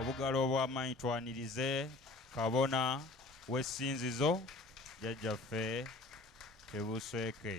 Obugalo obw'amaanyi twanirize kabona w'essinzizo jjajjaffe Tebusweke.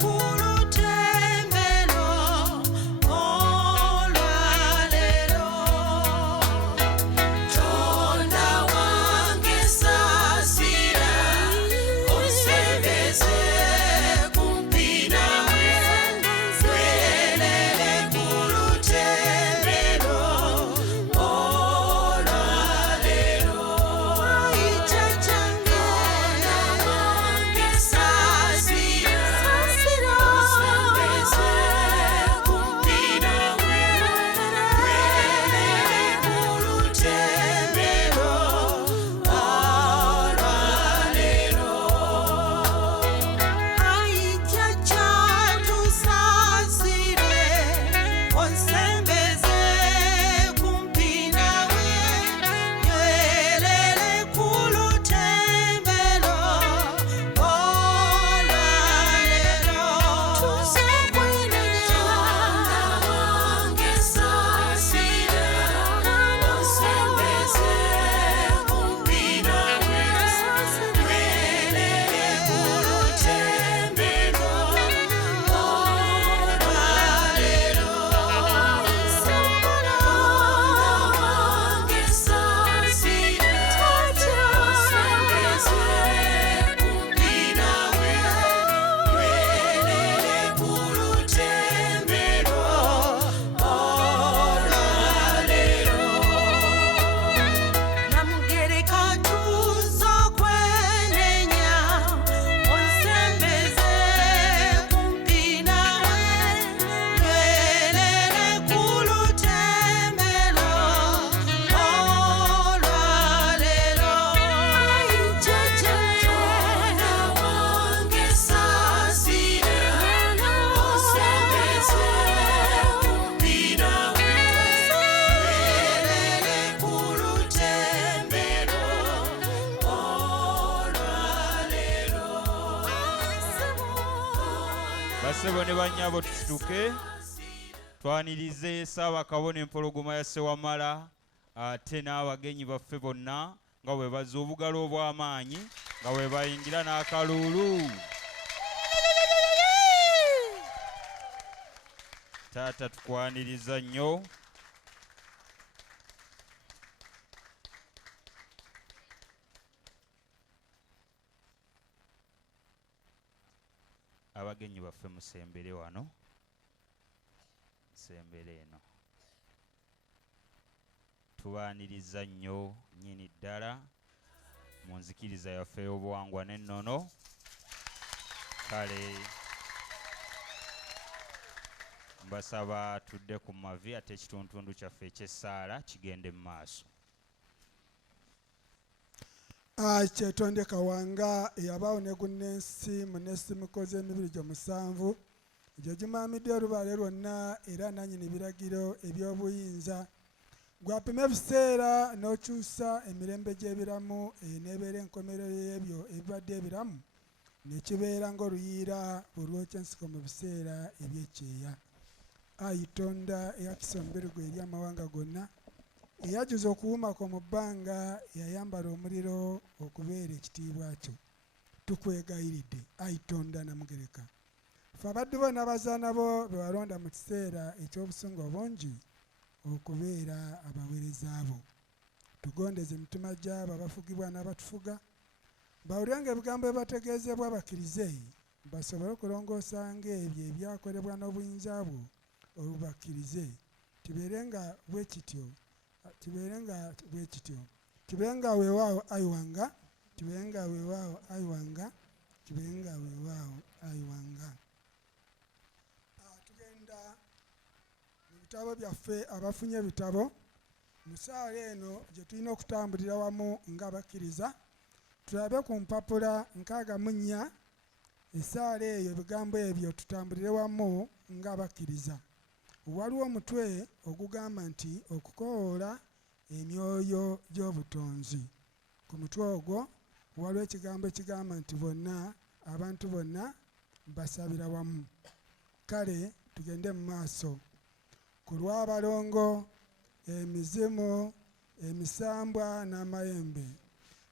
Ku Bassebo ne bannyabo tusituke twanirize Ssaabakabona empologoma ya Ssewamala ate n'abagenyi baffe bonna nga bwe bazza obugalo obw'amaanyi nga bwe bayingira n'akaluulu. Taata tukwaniriza nnyo. Abagenyi baffe musembere wano, musembere eno. Tubaaniriza nnyo nnyini ddala mu nzikiriza yaffe y'obuwangwa n'ennono. Kale mbasaba tudde ku mavi ate ekituntundu kyaffe eky'essaala kigende mu maaso. Kyetonde Kawanga eyabaawo ne Gunnensi Munesi Mukozi emibiri gyo 7 egyo gimaamidde olubaale lwonna era nannyini biragiro eby'obuyinza gwapima ebiseera n'okyusa emirembe gy'ebiramu n'ebeera enkomerero y'ebyo ebibadde ebiramu ne kibeera ng'oluyiira olw'ekyensiko mu biseera eby'ekyeya. Ayitonda eyakisa omubiri gwe eri amawanga gonna eyajuza okuwumako mu bbanga yayambala omuliro okubeera ekitiibwa kyo. Tukwegayiridde Ayitonda Namugereka. Ffe abaddu bo n'abazaana bo be walonda mu kiseera eky'obusungu obungi okubeera abaweereza bo. Tugondeze emitima gy'abo abafugibwa n'abatufuga bawulenga ebigambo ebibategeezebwa bakkirize basobole okulongoosanga ebyo ebyakolebwa n'obuyinza bwo obubakkirize. Kibeerenga bwe kityo. Kibeerenga weewaawo ayiwanga. Kibeerenga weewaawo ayiwanga. Kibeerenga weewaawo ayiwanga. Tugenda mu bitabo byaffe abafunye ebitabo mu ssaala eno gye tulina okutambulira wamu ng'abakkiriza. Tulabe ku mpapula 64 essaala eyo ebigambo ebyo tutambulire wamu ng'abakkiriza. Waliwo omutwe ogugamba nti okukoowoola emyoyo gy'obutonzi. Ku mutwe ogwo waliwo ekigambo ekigamba nti bonna abantu bonna basabira wamu. Kale tugende mu maaso. Ku lw'abalongo, emizimu, emisambwa n'amayembe.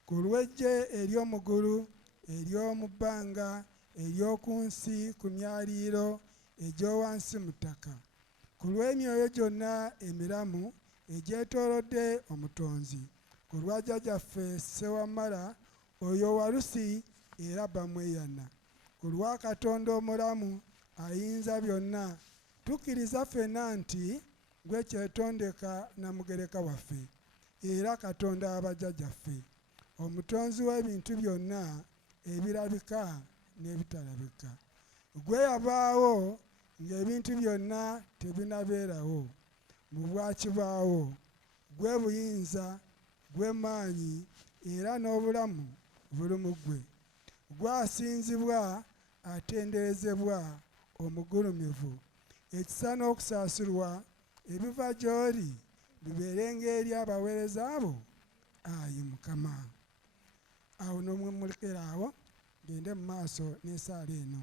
Ku lw'eggye ery'omugulu, ery'omu bbanga, ery'oku nsi ku myaliiro, egy'owansi mu ttaka. Ku lw'emyoyo gyonna emiramu egyetoolodde omutonzi. Ku lwa jjajjaffe Ssewamala oyo walusi era bamweyana. Ku lwa Katonda omulamu ayinza byonna tukkiriza ffenna nti gwe kyetondeka Namugereka waffe era Katonda w'abajjajjaffe omutonzi w'ebintu byonna ebirabika n'ebitalabika. Gwe yabaawo ng'ebintu byonna tebinabeerawo mu bwakibaawo. Gwe buyinza, gwe maanyi era n'obulamu buli mu ggwe. Gwe asinzibwa atenderezebwa omugulumivu. Ekisa n'okusaasulwa ebiva gy'oli bibeerenga eri abaweereza abo. Ayi Mukama. Awo n'omwemulekera awo gende mu maaso n'essaala eno.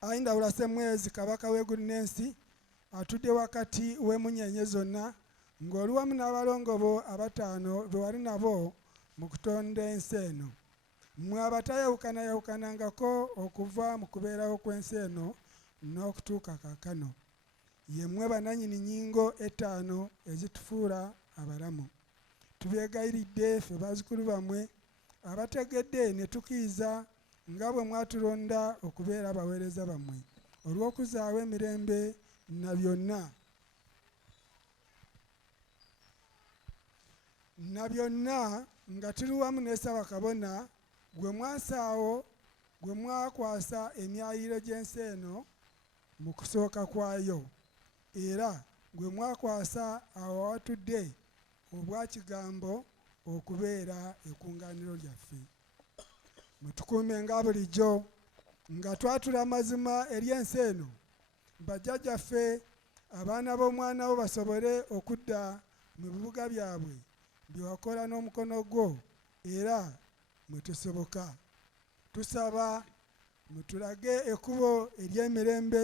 Ayindawula Ssemwezi kabaka w'e Gunnensi atudde wakati w'emunyeenye zonna ng'oli wamu n'abalongo bo 5 be wali nabo mu kutonda ensi eno. Mmwe abatayawukanayawukanangako okuva mu kubeerawo kw'ensi eno n'okutuuka kaakano. Ye mmwe bannannyini nnyingo 5 ezitufuula abalamu. Tubeegayiridde ffe bazzukulu bammwe abategedde ne tukkiriza nga bwe mwatulonda okubeera abaweereza bammwe olw'okuzaawo emirembe na byonna nga tuli wamu ne Ssaabakabona gwe mwasaawo gwe mwakwasa emyayiro gy'ensi eno mu kusooka kwayo era gwe mwakwasa awo awatudde obwakigambo okubeera ekkuŋŋaaniro lyaffe. Mutukuume nga bulijjo nga twatula amazima eri ensi eno bajjajjaffe abaana b'omwana wo basobole okudda mu bibuga byabwe bye wakola n'omukono gwo era mwe tusoboka. Tusaba mutulage ekkubo ery'emirembe,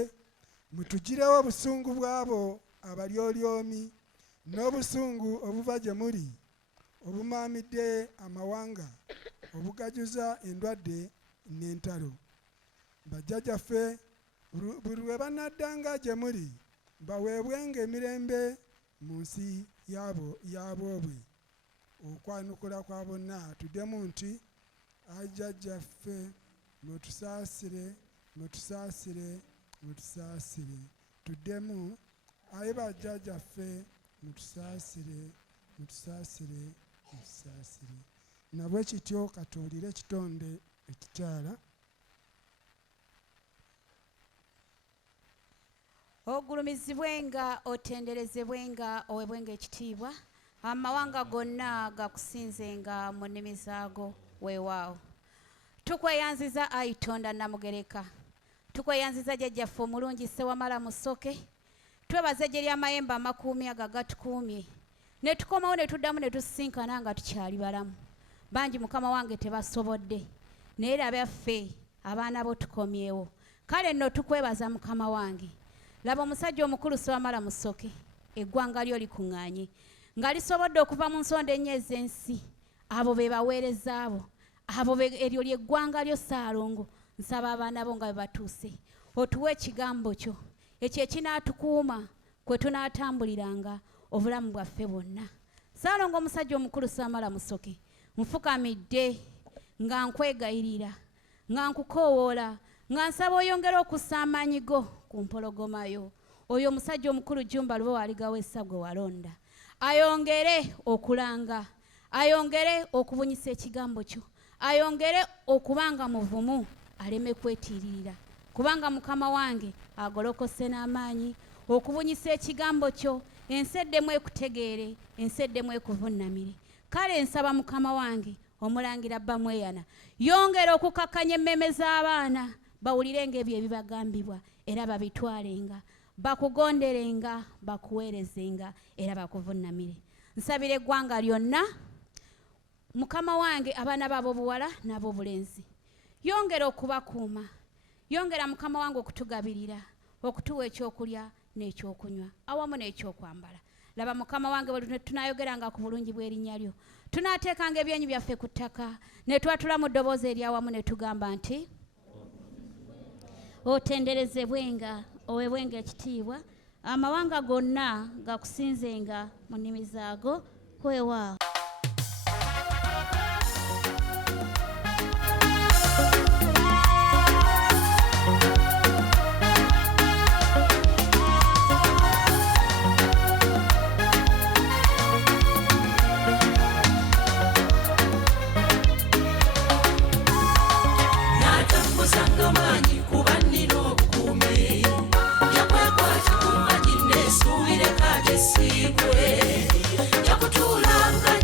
mutugirewo obusungu bw'abo abalyolyomi n'obusungu obuva gye muli obumaamidde amawanga obugajuza endwadde n'entalo. Bajjajjaffe buli lwe banaddanga gye muli baweebwenga emirembe mu nsi yaabwe. Okwanukula kwa bonna tuddemu nti ajjajjaffe mutusaasire mutusaasire mutusaasire. Tuddemu ayi bajjajjaffe mutusaasire mutusaasire mutusaasire. Nabwe kityo katuwulire ekitonde ekikyala. Ogulumizibwenga, otenderezebwenga, owebwenga ekitiibwa, amawanga gonna gakusinzenga mu nnimi zaago weewaawo. Tukweyanziza Ayi Tonda Namugereka, tukweyanziza jjajjaffe omulungi Ssewamala Musoke, twebaza gye ly'amayembe amakuumi ago agatukuumye, ne tukomawo ne tuddamu ne tusisinkana nga tukyali balamu. Bangi Mukama wange tebasobodde, naye labaffe abaana bo tukomyewo. Kale nno tukwebaza Mukama wange. Laba omusajja omukulu Ssewamala Musoke, eggwanga lyo likuŋŋaanye nga lisobodde okuva mu nsonda ennya ez'ensi. Abo be baweereza abo, eryo ly'eggwanga lyo Ssaalongo. Nsaba abaana bo nga bwe batuuse otuwe ekigambo kyo ekyo ekinaatukuuma kwe tunaatambuliranga obulamu bwaffe bwonna. Ssaalongo omusajja omukulu Ssewamala Musoke, nfukamidde nga nkwegayirira, nga nkukoowoola, nga nsaba oyongere okussa amaanyi go ku mpologoma yo. Oyo omusajja omukulu Jjumba Lubowa Aligaweesa gwe walonda ayongere okulanga, ayongere okubunyisa ekigambo kyo, ayongere okubanga muvumu, aleme kwetiiririra, kubanga Mukama wange agolokose n'amaanyi okubunyisa ekigambo kyo. Ensi eddemu ekutegeere, ensi eddemu ekuvunnamire. Kale nsaba Mukama wange omulangira Bamweyana, yongera okukakkanya emmeme z'abaana bawulirenga ebyo ebibagambibwa era babitwalenga, bakugonderenga, bakuweerezenga era bakuvunnamire. Nsabira eggwanga lyonna Mukama wange, abaana b'ab'obuwala n'ab'obulenzi, yongera okubakuuma, yongera Mukama wange okutugabirira, okutuwa ekyokulya n'ekyokunywa awamu n'ekyokwambala. Laba Mukama wange bwe tunaayogeranga ku bulungi bw'erinnya lyo, tunaateekanga ebyenyi byaffe ku ttaka ne twatula mu ddoboozi eryawamu ne tugamba nti otenderezebwenga, owebwenga ekitiibwa, amawanga gonna gakusinzenga mu nnimi zaago weewaawo. Yakutulanga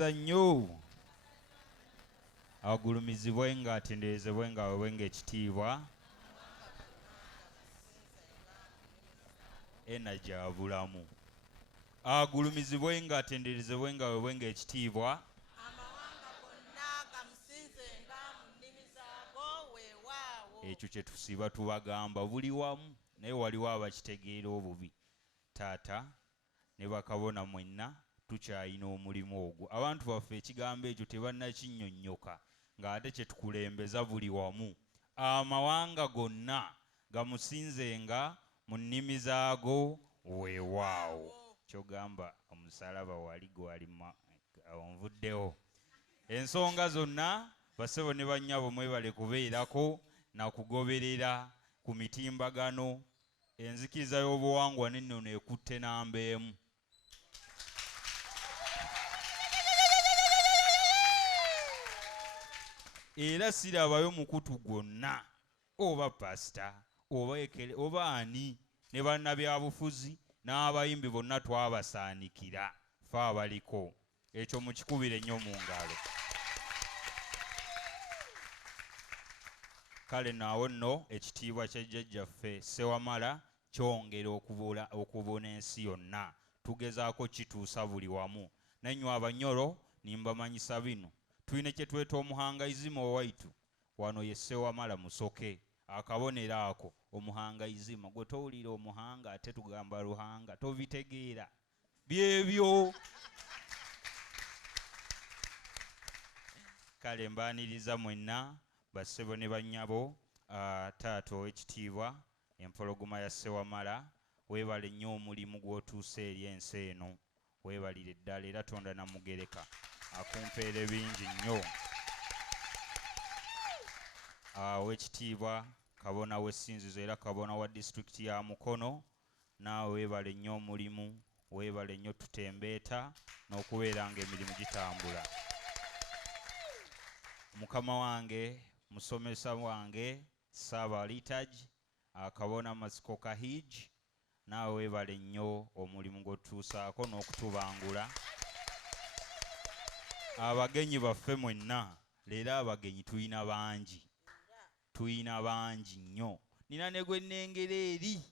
twaniriza nnyo agulumizibwe nga atenderezebwe nga wewenga ekitiibwa energy abulamu agulumizibwe nga atenderezebwe nga wewenga ekitiibwa amawanga gonna gamusinzenga mu nnimi zaago weewaawo. ekyo kye tusiba tubagamba buli wamu naye waliwo abakitegeera obubi. taata ne bakabona mwenna tukyayina omulimu ogwo. abantu baffe ekigambo ekyo tebannakinnyonnyoka ng'ate kye tukulembeza buli wamu. amawanga gonna gamusinzenga mu nnimi zaago weewaawo. kyogamba omusalaba wali gwali onvuddewo. ensonga zonna basebo ne bannyabo mwebale kubeerako na kugoberera ku mitimbagano. enzikiriza y'obuwangwa n'ennono ekutte namba emu. era sirabayo mukutu gwonna oba pasita oba ekere oba ani ne bannabyabufuzi n'abayimbi bonna twabasaanikira fe abaliko. ekyo mukikubire nnyo mu ngalo. kale naawo nno ekitiibwa kya jjajjaffe Ssewamala kyongera okubona ensi yonna. tugezaako kituusa buli wamu. nanywe abanyolo nimbamanyisa bino. tulina kye tweta omuhangayizima owaitu. wano ye Ssewamala Musoke. akabonero ako omuhangayizima gwe towulira omuhanga ate tugamba luhanga tobitegeera byebyo. kale mbaaniriza mwenna bassebo ne bannyabo. taata ow'ekitiibwa empologoma ya Ssewamala weebale nnyo omulimu gw'otuuse eri ensi eno. weebalire ddala era tonda namugereka akumpeere bingi nnyo. ow'ekitiibwa kabona w'essinzizo era kabona wa disitulikiti ya Mukono naawe weebale nnyo omulimu. weebale nnyo tutembeeta n'okubeera nga emirimu gitambula. mukama wange musomesa wange Ssaaba Liturgy akabona Masiko Kahiji naawe weebale nnyo omulimu gw'otutuusaako n'okutubangula. abagenyi baffe mwenna leero abagenyi tuyina bangi nnyo. nina ne gwe nnengera eri.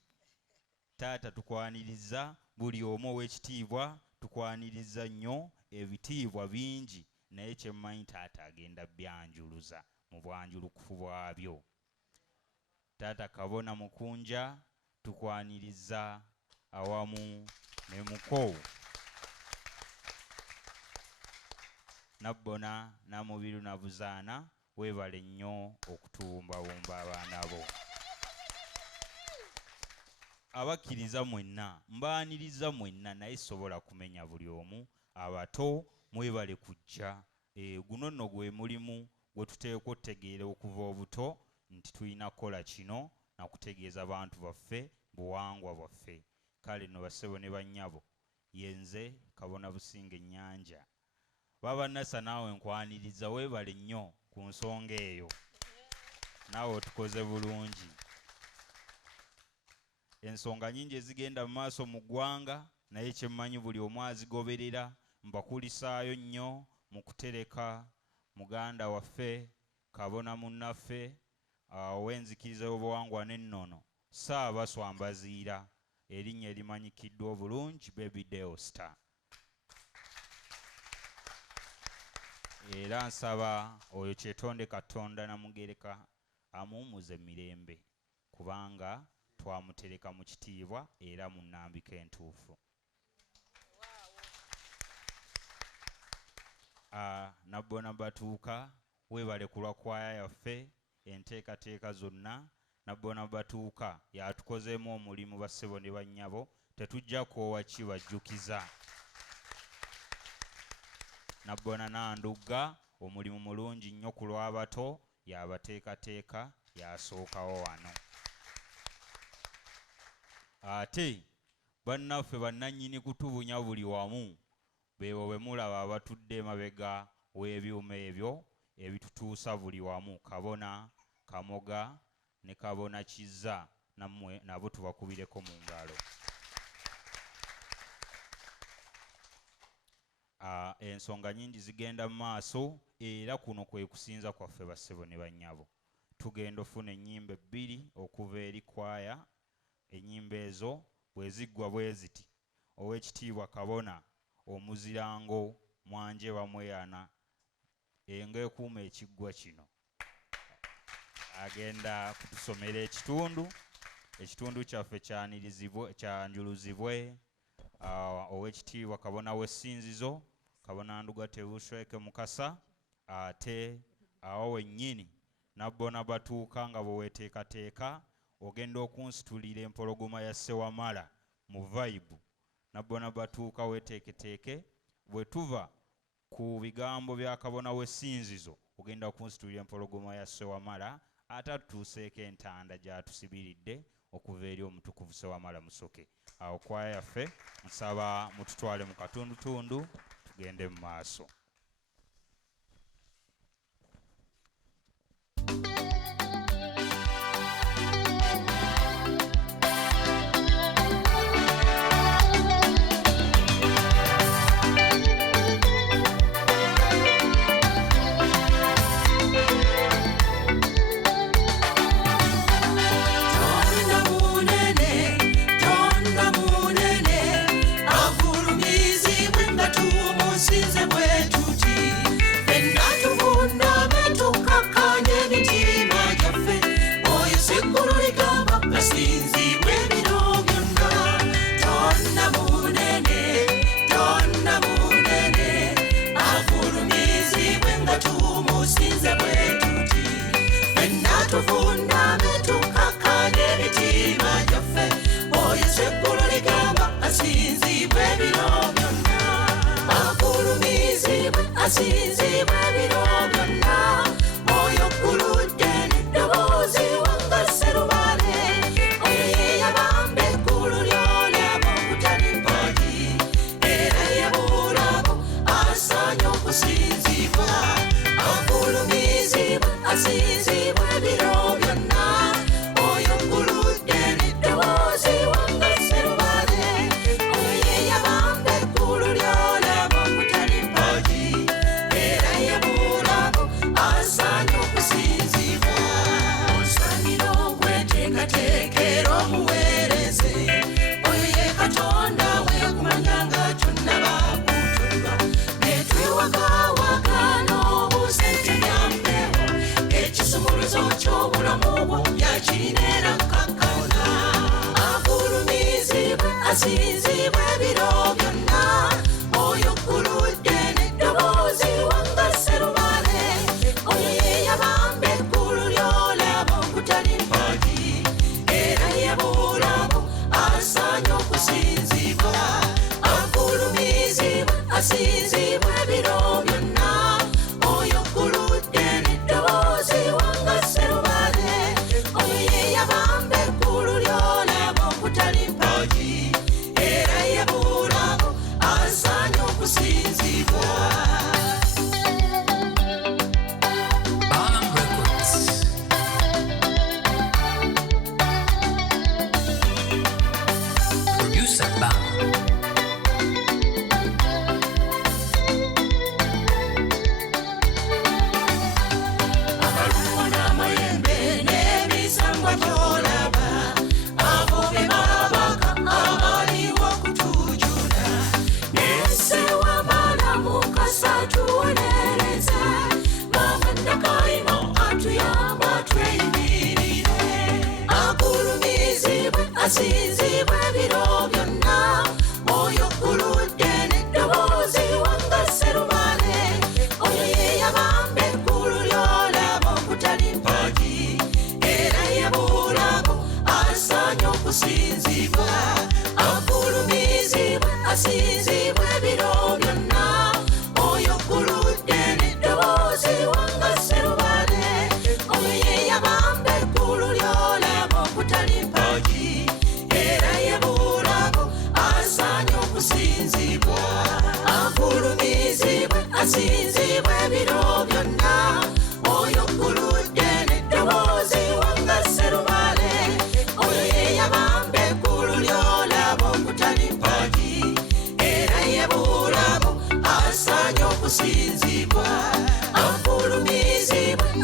taata tukwaniriza buli omu ow'ekitiibwa tukwaniriza nnyo. ebitiibwa bingi naye kyemmanyi taata agenda byanjuluza mu bwanjulukufu bwabyo. taata kabona Mukunja tukwaniriza awamu ne Mukomewo. nabbona namubiru na buzaana weebale nnyo okutuwumbawumba abaana bo. abakkiriza mwenna mbaaniriza mwenna naye sobola kumenya buli omu. abato mwebale kujja. guno nno gwe mulimu gwe tuteekwa otegeera okuva obuto nti tulina kukola kino na kutegeeza bantu baffe buwangwa bwaffe. kale nno bassebo ne bannyabo yenze kabona Businga Ennyanja. baba Nasa naawe nkwaniriza weebale nnyo ku nsonga eyo. naawe otukoze bulungi. ensonga nnyingi ezigenda mu maaso mu ggwanga naye kyemmanyi buli omu azigoberera. mbakulisaayo nnyo mu kutereka muganda waffe kabona munnaffe ow'enzikiriza y'obuwangwa n'ennono Ssaabaswa Mbaziira erinnya erimanyikiddwa obulungi Baby Deo Star. era nsaba oyo kyetonde Katonda namugereka amuwumuze emirembe kubanga twamutereka mu kitiibwa era mu nnambika entuufu. nabbona batuuka weebale kulwa kwaya yaffe enteekateeka zonna. nabbona batuuka yatukozeemu omulimu bassebo ne bannyabo tetujja kwowa kibajjukiza. nabbona Nandugga omulimu mulungi nnyo ku lw'abato yabateekateeka yasookawo wano. ate bannaffe bannannyini kutubunya buli wamu beebo bwe mulaba abatudde emabega w'ebyuma ebyo ebitutuusa buli wamu. kabona Kamoga ne kabona Kizza nammwe nabo tubakubireko mu ngalo. ensonga nyingi zigenda mu maaso era kuno kwe kusinza kwaffe bassebo ne bannyabo. Tugenda ofuna ennyimba ebbiri okuva eri kwaya. Ennyimba ezo bwe ziggwa bwe ziti Oweekitiibwa Kabona Omuzirango Mwanje Bamweyana ng'ekuuma ekiggwa kino agenda kutusomera ekitundu kyaffe kyanjuluzibwe Oweekitiibwa Kabona w'essinzizo Kabona Nduga Tebusweke Mukasa, ate awo wennyini nabbona batuuka nga bwe weeteekateeka ogenda okunsitulira empologoma ya Ssewamala mu vibe. Nabbona batuuka weeteeketeeke bwe tuva ku bigambo bya Kabona w'essinzizo ogenda okunsitulira empologoma ya Ssewamala ate atutuuseeko entanda gy'atusibiridde okuva eri omutukuvu Ssewamala Musoke. Awo kwaya yaffe nsaba mututwale mu katundutundu tugende mu maaso.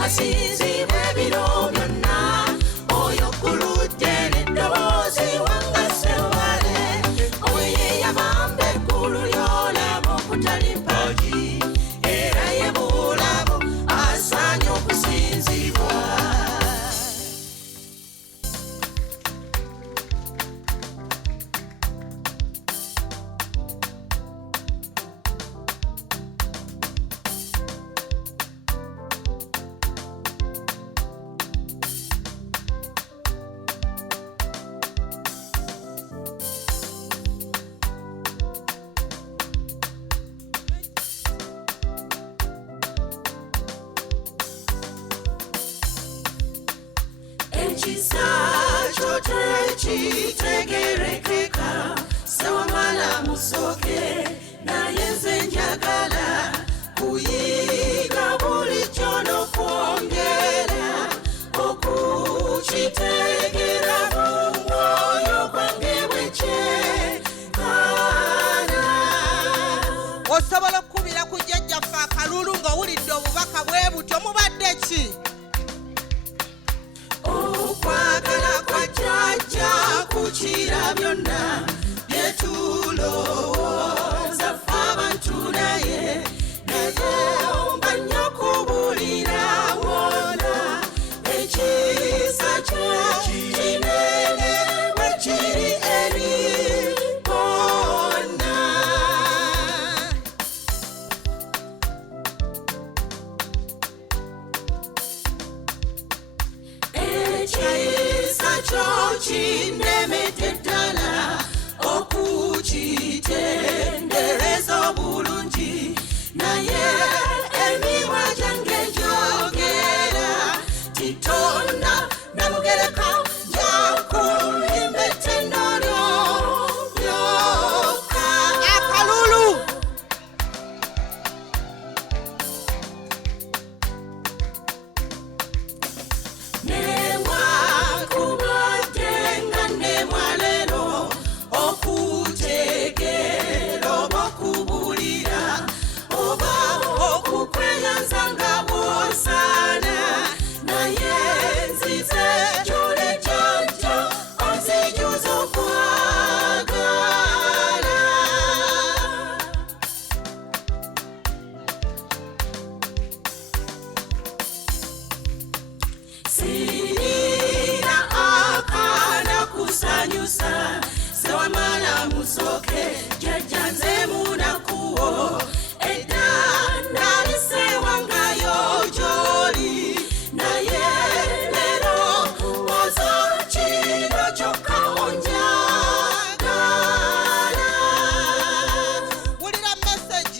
asinzibwe biro byonna oyo kuludde n'eddoboozi wanga Sewale oyo ye yabamba eggulu ly'olaba okutali mpaji era ye bulabo asaanye okusinzibwa. Ekisa kyo tekitegerekeka Sewamala Musoke naye nze njagala kuyiga bulijjo n'okwongera okukitegeera mu mwoyo gwange bwe kyekana. Osobola okukubira ku jjajjaffe akalulu ng'owulidde obubaka bwe butyo mubadde ki? Okwagala kwa jjajja kukira byonna bye tulowooza ffe abantu naye omba nnyo kubulira wona ekisa kye kinene bwe kiri eri bonna. Ekisa kyo kinnemedde ddala okukitendereza obulungi naye emimwa gyange gyogera titonna namugereka njakulimba ettendolyo lyokka. Akalulu Nemwakubadde nga nemwalero okutegeera oba okubulira oba okukweyanza nga bw'osaana naye nzize jjule jjajja onzijuza okwagala. Sirina akaana kusanyusa Sewamala Musoke jjajja nze munakuwo edda nali sewangayo gy'oli naye leero ozo kino kyokka onjagala. wulira message.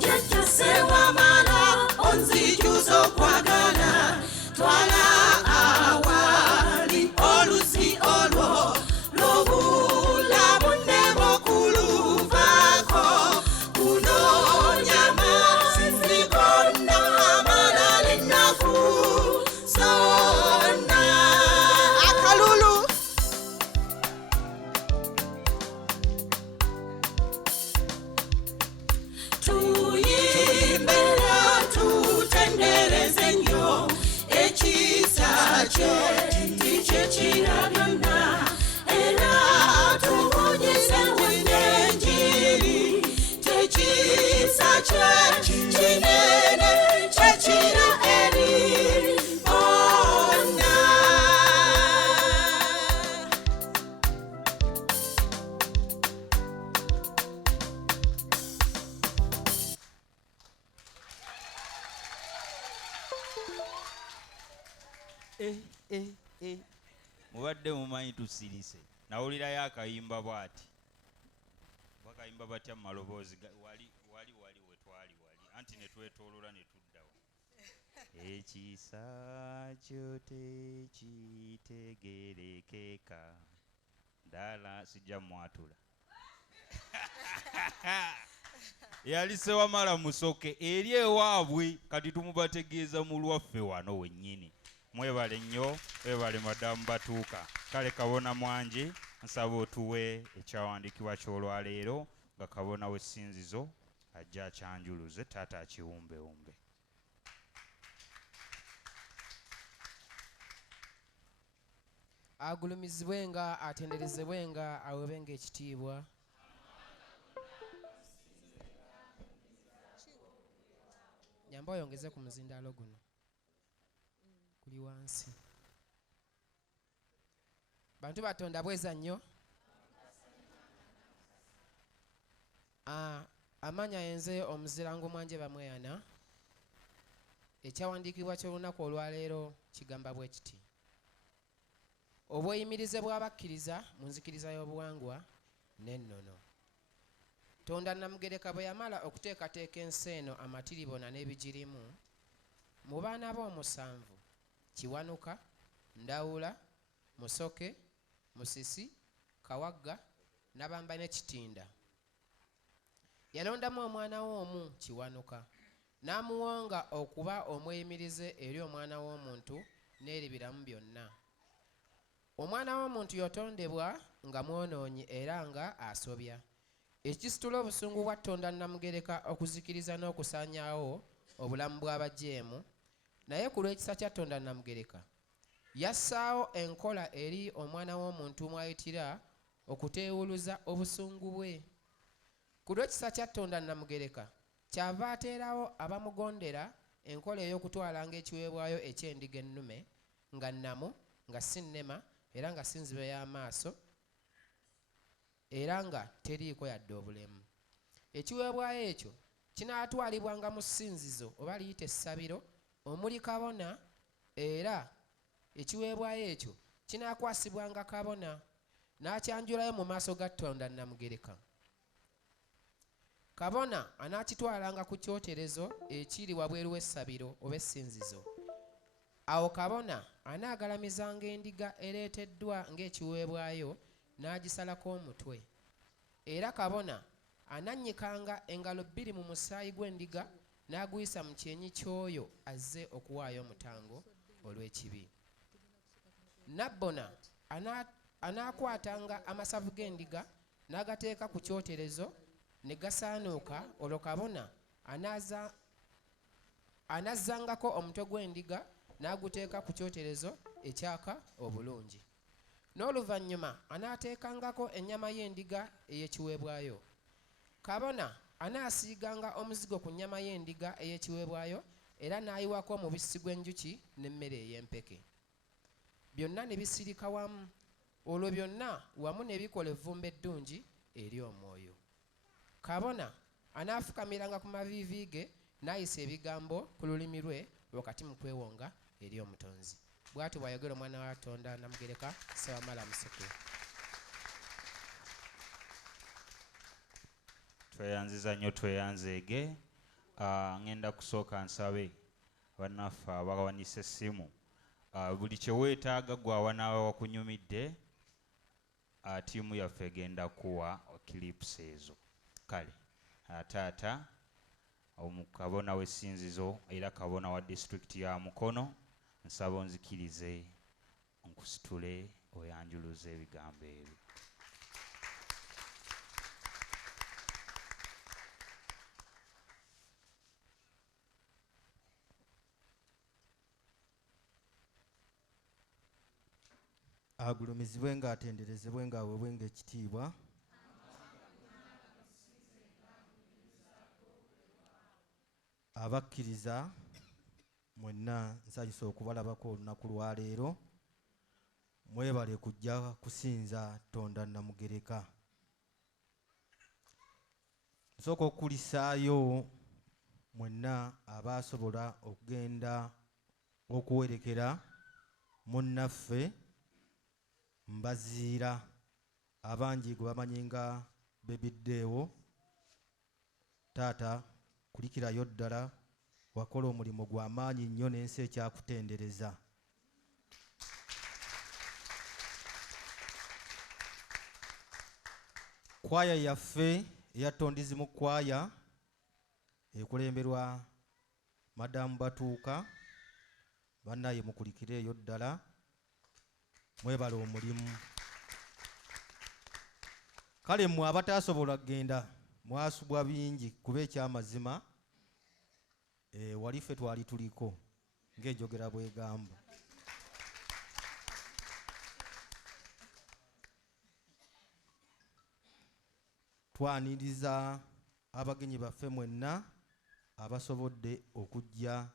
Jjajja Sewamala onzijuza okwagala twala awali oluzi olwo lw'obulamu ne bw'okuluvaako kunoonya mazzi gonna amalala ennaku zonna. Akalulu Tuyimbera tutendereze nnyo ekisa kye kye kira byonna era tubunyise n'enjiri tekisa kye kinene kye kira eri bonna. Mubadde mumanyi tusirise nawulirayo akayimba bw'ati bakayimba batya mu maloboozi wali we twali wali anti ne twetoolola ne tuddawo. Ekisa kyo tekitegerekeka ddala sijja mwatula. Yali Sewamala Musoke eri ewaabwe kati tumubategeeza mu lwaffe wano wennyini. Mwebale nnyo, webale madamu batuuka. Kale Kabona Mwanje nsaba otuwe ekyawandiikibwa ky'olwaleero nga kabona w'essinzizo ajja akyanjuluze taata akiwumbewumbe. Agulumizibwenga, atenderezebwenga, awebenga ekitiibwa. Nyamba oyongeze ku muzindaalo guno kuli wansi. Bantu batonda bweza nnyo. Amanya yenze omuzirango mwanje bamweyana. Ekyawandiikibwa ky'olunaku olwaleero kigamba bwe kiti: obweyimirize bw'abakkiriza mu nzikiriza y'obuwangwa n'ennono. Tonda Namugereka bwe yamala okuteekateeka ensi eno amatiribona n'ebigirimu, mu baana b'omusanvu Kiwanuka, Ndawula, Musoke, Musisi, Kawagga, Nabamba ne Kitinda, yalondamu omwana w'omu Kiwanuka, n'amuwonga okuba omweyimirize eri omwana w'omuntu n'eri biramu byonna. Omwana w'omuntu yotondebwa nga mwonoonyi era nga asobya, ekisitula obusungu bwa Tonda Namugereka okuzikiriza n'okusaanyaawo obulamu bw'abajeemu, naye ku lw'ekisa kya Tonda Namugereka yassaawo enkola eri omwana w'omuntu mw'ayitira okuteewuluza obusungu bwe. Ku lw'ekisa kya Tonda Namugereka kyava ateerawo abamugondera enkola ey'okutwalanga ekiweebwayo eky'endiga ennume nga nnamu, nga si nnema, era nga si nzibe y'amaaso, era nga teriiko yadde obulemu. Ekiweebwayo ekyo kinaatwalibwanga mu ssinzizo oba liyite essabiro omuli kabona, era ekiweebwayo ekyo kinaakwasibwanga kabona n'akyanjulayo mu maaso ga Tonda Namugereka. Kabona anaakitwalanga ku kyoterezo ekiri wabweru w'essabiro oba essinzizo. Awo kabona anaagalamizanga endiga ereeteddwa ng'ekiweebwayo n'agisalako omutwe, era kabona anannyikanga engalo bbiri mu musaayi gw'endiga n'aguyisa mu kyenyi ky'oyo azze okuwaayo omutango olw'ekibi. Nabbona anaakwatanga amasavu g'endiga n'agateeka ku kyoterezo ne gasaanuuka, olwo kabona anazzangako omutwe gw'endiga n'aguteeka ku kyoterezo ekyaka obulungi. N'oluvannyuma anaateekangako ennyama y'endiga ey'ekiweebwayo. Kabona anaasiiganga omuzigo ku nnyama y'endiga ey'ekiweebwayo era n'ayiwako omubisi gw'enjuki n'emmere ey'empeke. Byonna ne bisirika wamu, olwo byonna wamu ne bikola evvumba eddungi eri omwoyo. Kabona anaafukamiranga ku maviivi ge n'ayisa ebigambo ku lulimi lwe wakati mu kwewonga eri omutonzi. Bw'atyo bw'ayogera omwana wa Tonda Namugereka Ssewamala Musoke. Tweyanziza nnyo, tweyanzeege. Ngenda kusooka nsabe bannaffe abawanise essimu, buli kye weetaaga gwe awanaaba wakunyumidde, ttiimu yaffe egenda kuwa kilipusi ezo. Kale taata omukabona w'essinzizo era kabona wa disitulikiti ya Mukono, nsaba onzikirize nkusitule oyanjuluze ebigambo ebyo. Agulumizibwenga, atenderezebwenga, aweebwenga ekitiibwa. Abakkiriza mwenna nsanyusa okubalabako olunaku lwa leero. Mwebale kujja kusinza Tonda Namugereka. Nsooka okulisaayo mwenna abaasobola okugenda okuwerekera munnaffe Mbaziira, abangi gwe bamanyi nga Bebiddeewo. Taata kulikirayo ddala, wakola omulimu gwa maanyi nnyo n'ensi ekyakutendereza. Kwaya yaffe eya Tondizimu kwaya ekulemberwa Madamu Batuuka, bannaye mukulikireeyo ddala, mwebale omulimu. Kale mmwe abataasobola kugenda mwasubwa bingi kuba ekyamazima wali ffe twali tuliko ng'enjogera bwegamba. Twaniriza abagenyi baffe mwenna abasobodde okujja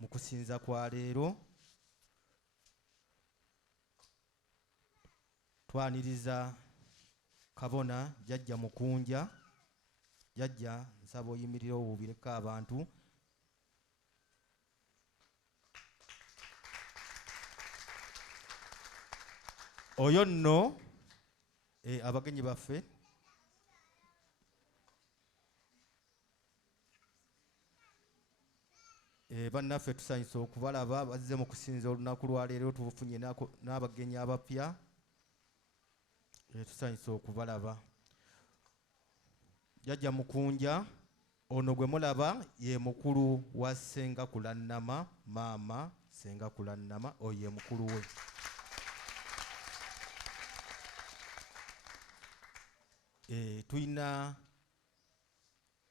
mu kusinza kwa leero. Twaniriza kabona jjajja Mukunja. Jjajja nsaba oyimirire owuubireko abantu. Oyo nno abagenyi baffe bannaffe tusanyusa okubalaba bazze mu kusinza olunaku lwa leero. Tufunye n'abagenyi abapya, tusanyusa okubalaba. Jjajja Mukunja ono gwe mulaba ye mukulu wa Ssenga Kulannama, maama Ssenga Kulannama, oyo ye mukulu we. Tuyina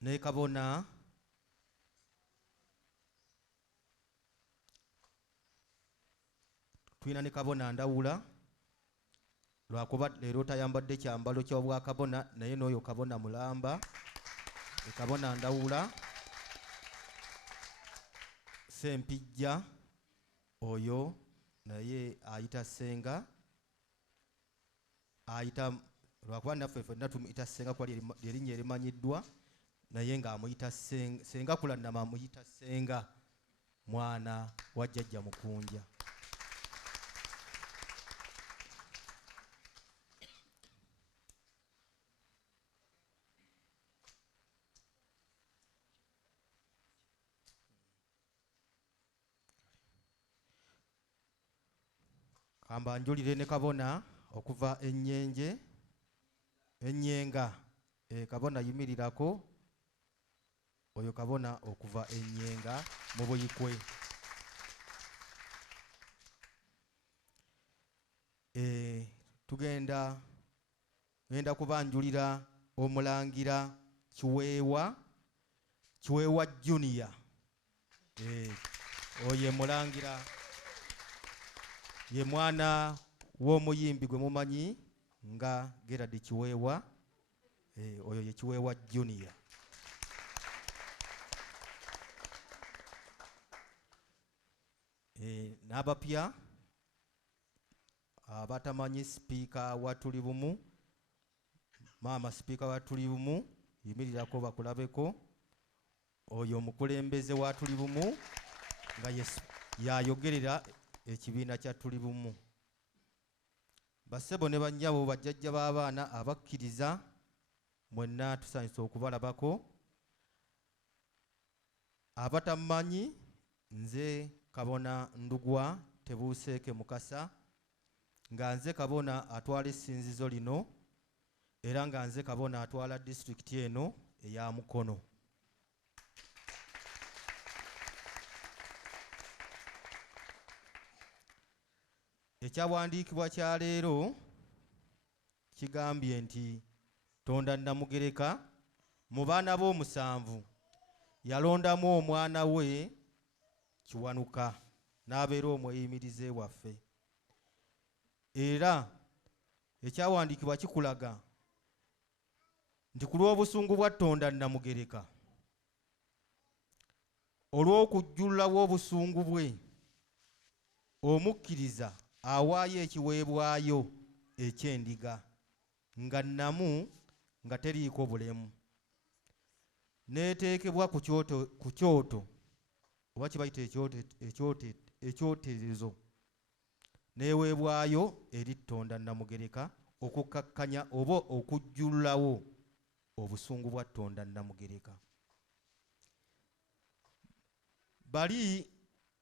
ne kabona Ndawula, lwakuba leero tayambadde kyambalo ky'obwakabona naye n'oyo kabona mulamba. Kabona Ndawula. Sempijja oyo naye ayita Ssenga, ayita lwakuba naffe ffenna tumuyita Ssenga kuba lyerinnya erimanyiddwa, naye ng'amuyita Ssenga Kulannama, amuyita Ssenga, mwana wa jjajja Mukunja. Kamba njulire ne kabona okuva Ennyenga. Kabona yimirirako, oyo kabona okuva Ennyenga mu Buyikwe. Ngenda kubanjulira Omulangira Kiweewa Junior. Oyo Mulangira ye mwana w'omuyimbi gwe mumanyi nga Gerard Kiweewa. Oyo ye Kiweewa Junior. N'abapya abatamanyi sipiika wa Tuli Bumu, maama sipiika wa Tuli Bumu, yimirirako bakulabeko. Oyo omukulembeze wa Tuli Bumu nga yayogerera ekibiina kya Tuli Bumu. Bassebo ne bannyabo, bajjajja b'abaana abakkiriza, mwenna tusanyusa okubalabako. Abatamanyi, nze kabona Ndugwa Tebuuseeke Mukasa, nga nze kabona atwala essinzizo lino era nga nze kabona atwala disitulikiti eno eya Mukono. Ekyawandiikibwa kya leero kigambye nti Tonda Namugereka mu baana b'omusanvu yalondamu omwana we Kiwanuka n'abeera omweyimirize waffe. Era ekyawandiikibwa kikulaga nti ku lw'obusungu bwa Tonda Namugereka, olw'okujjulula w'obusungu bwe, omukkiriza awaayo ekiweebwayo eky'endiga nga nnamu nga teriiko bulemu, n'eteekebwa ku kyoto oba kibayita ekyoterezo, n'eweebwayo eri Tonda Namugereka okukkakkanya oba okujjululawo obusungu bwa Tonda Namugereka. Bali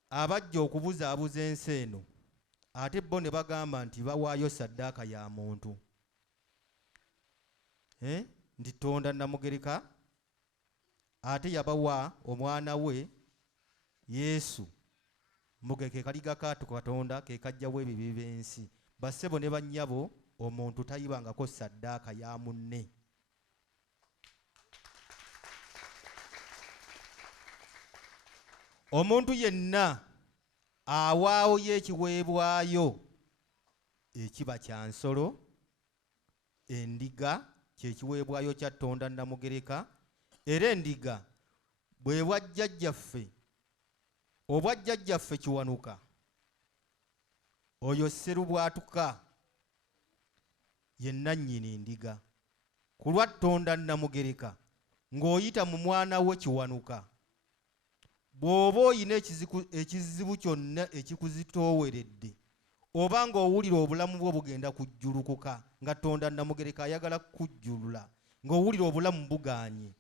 abajja okubuzaabuza ensi eno ate bo ne bagamba nti bawaayo ssaddaaka ya muntu, nti Tonda Namugereka ate yabawa omwana we Yesu mbuge ke kaliga kaatu Katonda ke kajjawo ebibi b'ensi. Bassebo ne bannyabo, omuntu tayibangako ssaddaaka ya munne. omuntu yenna awaawo y'ekiweebwayo ekiba kya nsolo, endiga kyekiweebwayo kya Tonda Namugereka, era endiga bwe bwajjajjaffe obwajjajjaffe Kiwanuka, oyo Sserubwatuka ye nannyini ndiga. Ku lwa Tonda Namugereka ng'oyita mu mwana we Kiwanuka, bw'oba oyina ekizibu kyonna ekikuzitooweredde oba ng'owulira obulamu bwo bugenda kujjulukuka nga Tonda Namugereka ayagala kukujjulula, ng'owulira obulamu bugaanye,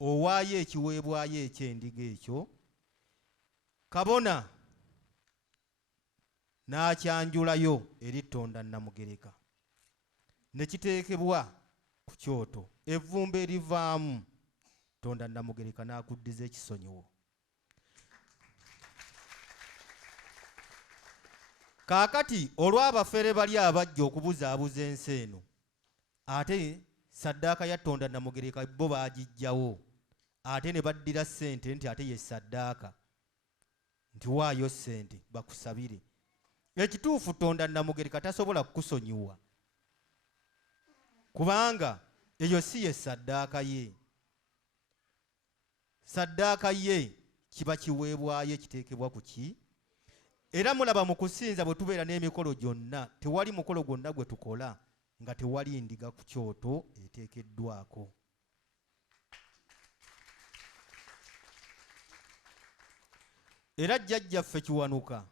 owaayo ekiweebwayo eky'endiga ekyo, kabona n'akyanjulayo eri Tonda Namugereka, ne kiteekebwa ku kyoto, evvumba erivaamu Tonda Namugereka n'akuddiza ekisonyiwo. Kaakati olw'abafere bali abajja okubuzaabuza ensi eno, ate saddaaka ya Tonda Namugereka bo baagijjawo, ate ne baddira ssente nti ate ye saddaaka, nti waayo ssente bakusabire. Ekituufu Tonda Namugereka tasobola kukusonyiwa kubanga eyo si ye saddaaka ye. Saddaaka ye kiba kiweebwayo ekiteekebwa ku ki? Era mulaba mu kusinza bwe tubeera n'emikolo gyonna, tewali mukolo gwonna gwe tukola nga tewali ndiga ku kyoto eteekeddwako. Era jjajjaffe Kiwanuka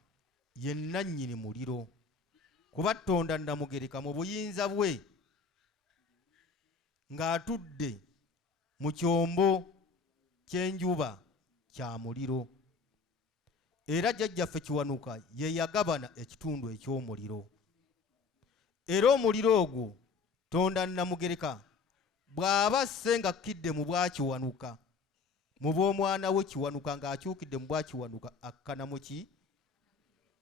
ye nannyini muliro, kuba Tonda Namugereka mu buyinza bwe ng'atudde mu kyombo ky'enjuba kya muliro. Era jjajjaffe Kiwanuka ye yagabana ekitundu eky'omuliro. Era omuliro ogwo Tonda Namugereka bw'aba asse ng'akkidde mu bwa Kiwanuka, mu bw'omwana we Kiwanuka ng'akyukidde mu bwa Kiwanuka, akkana mu ki?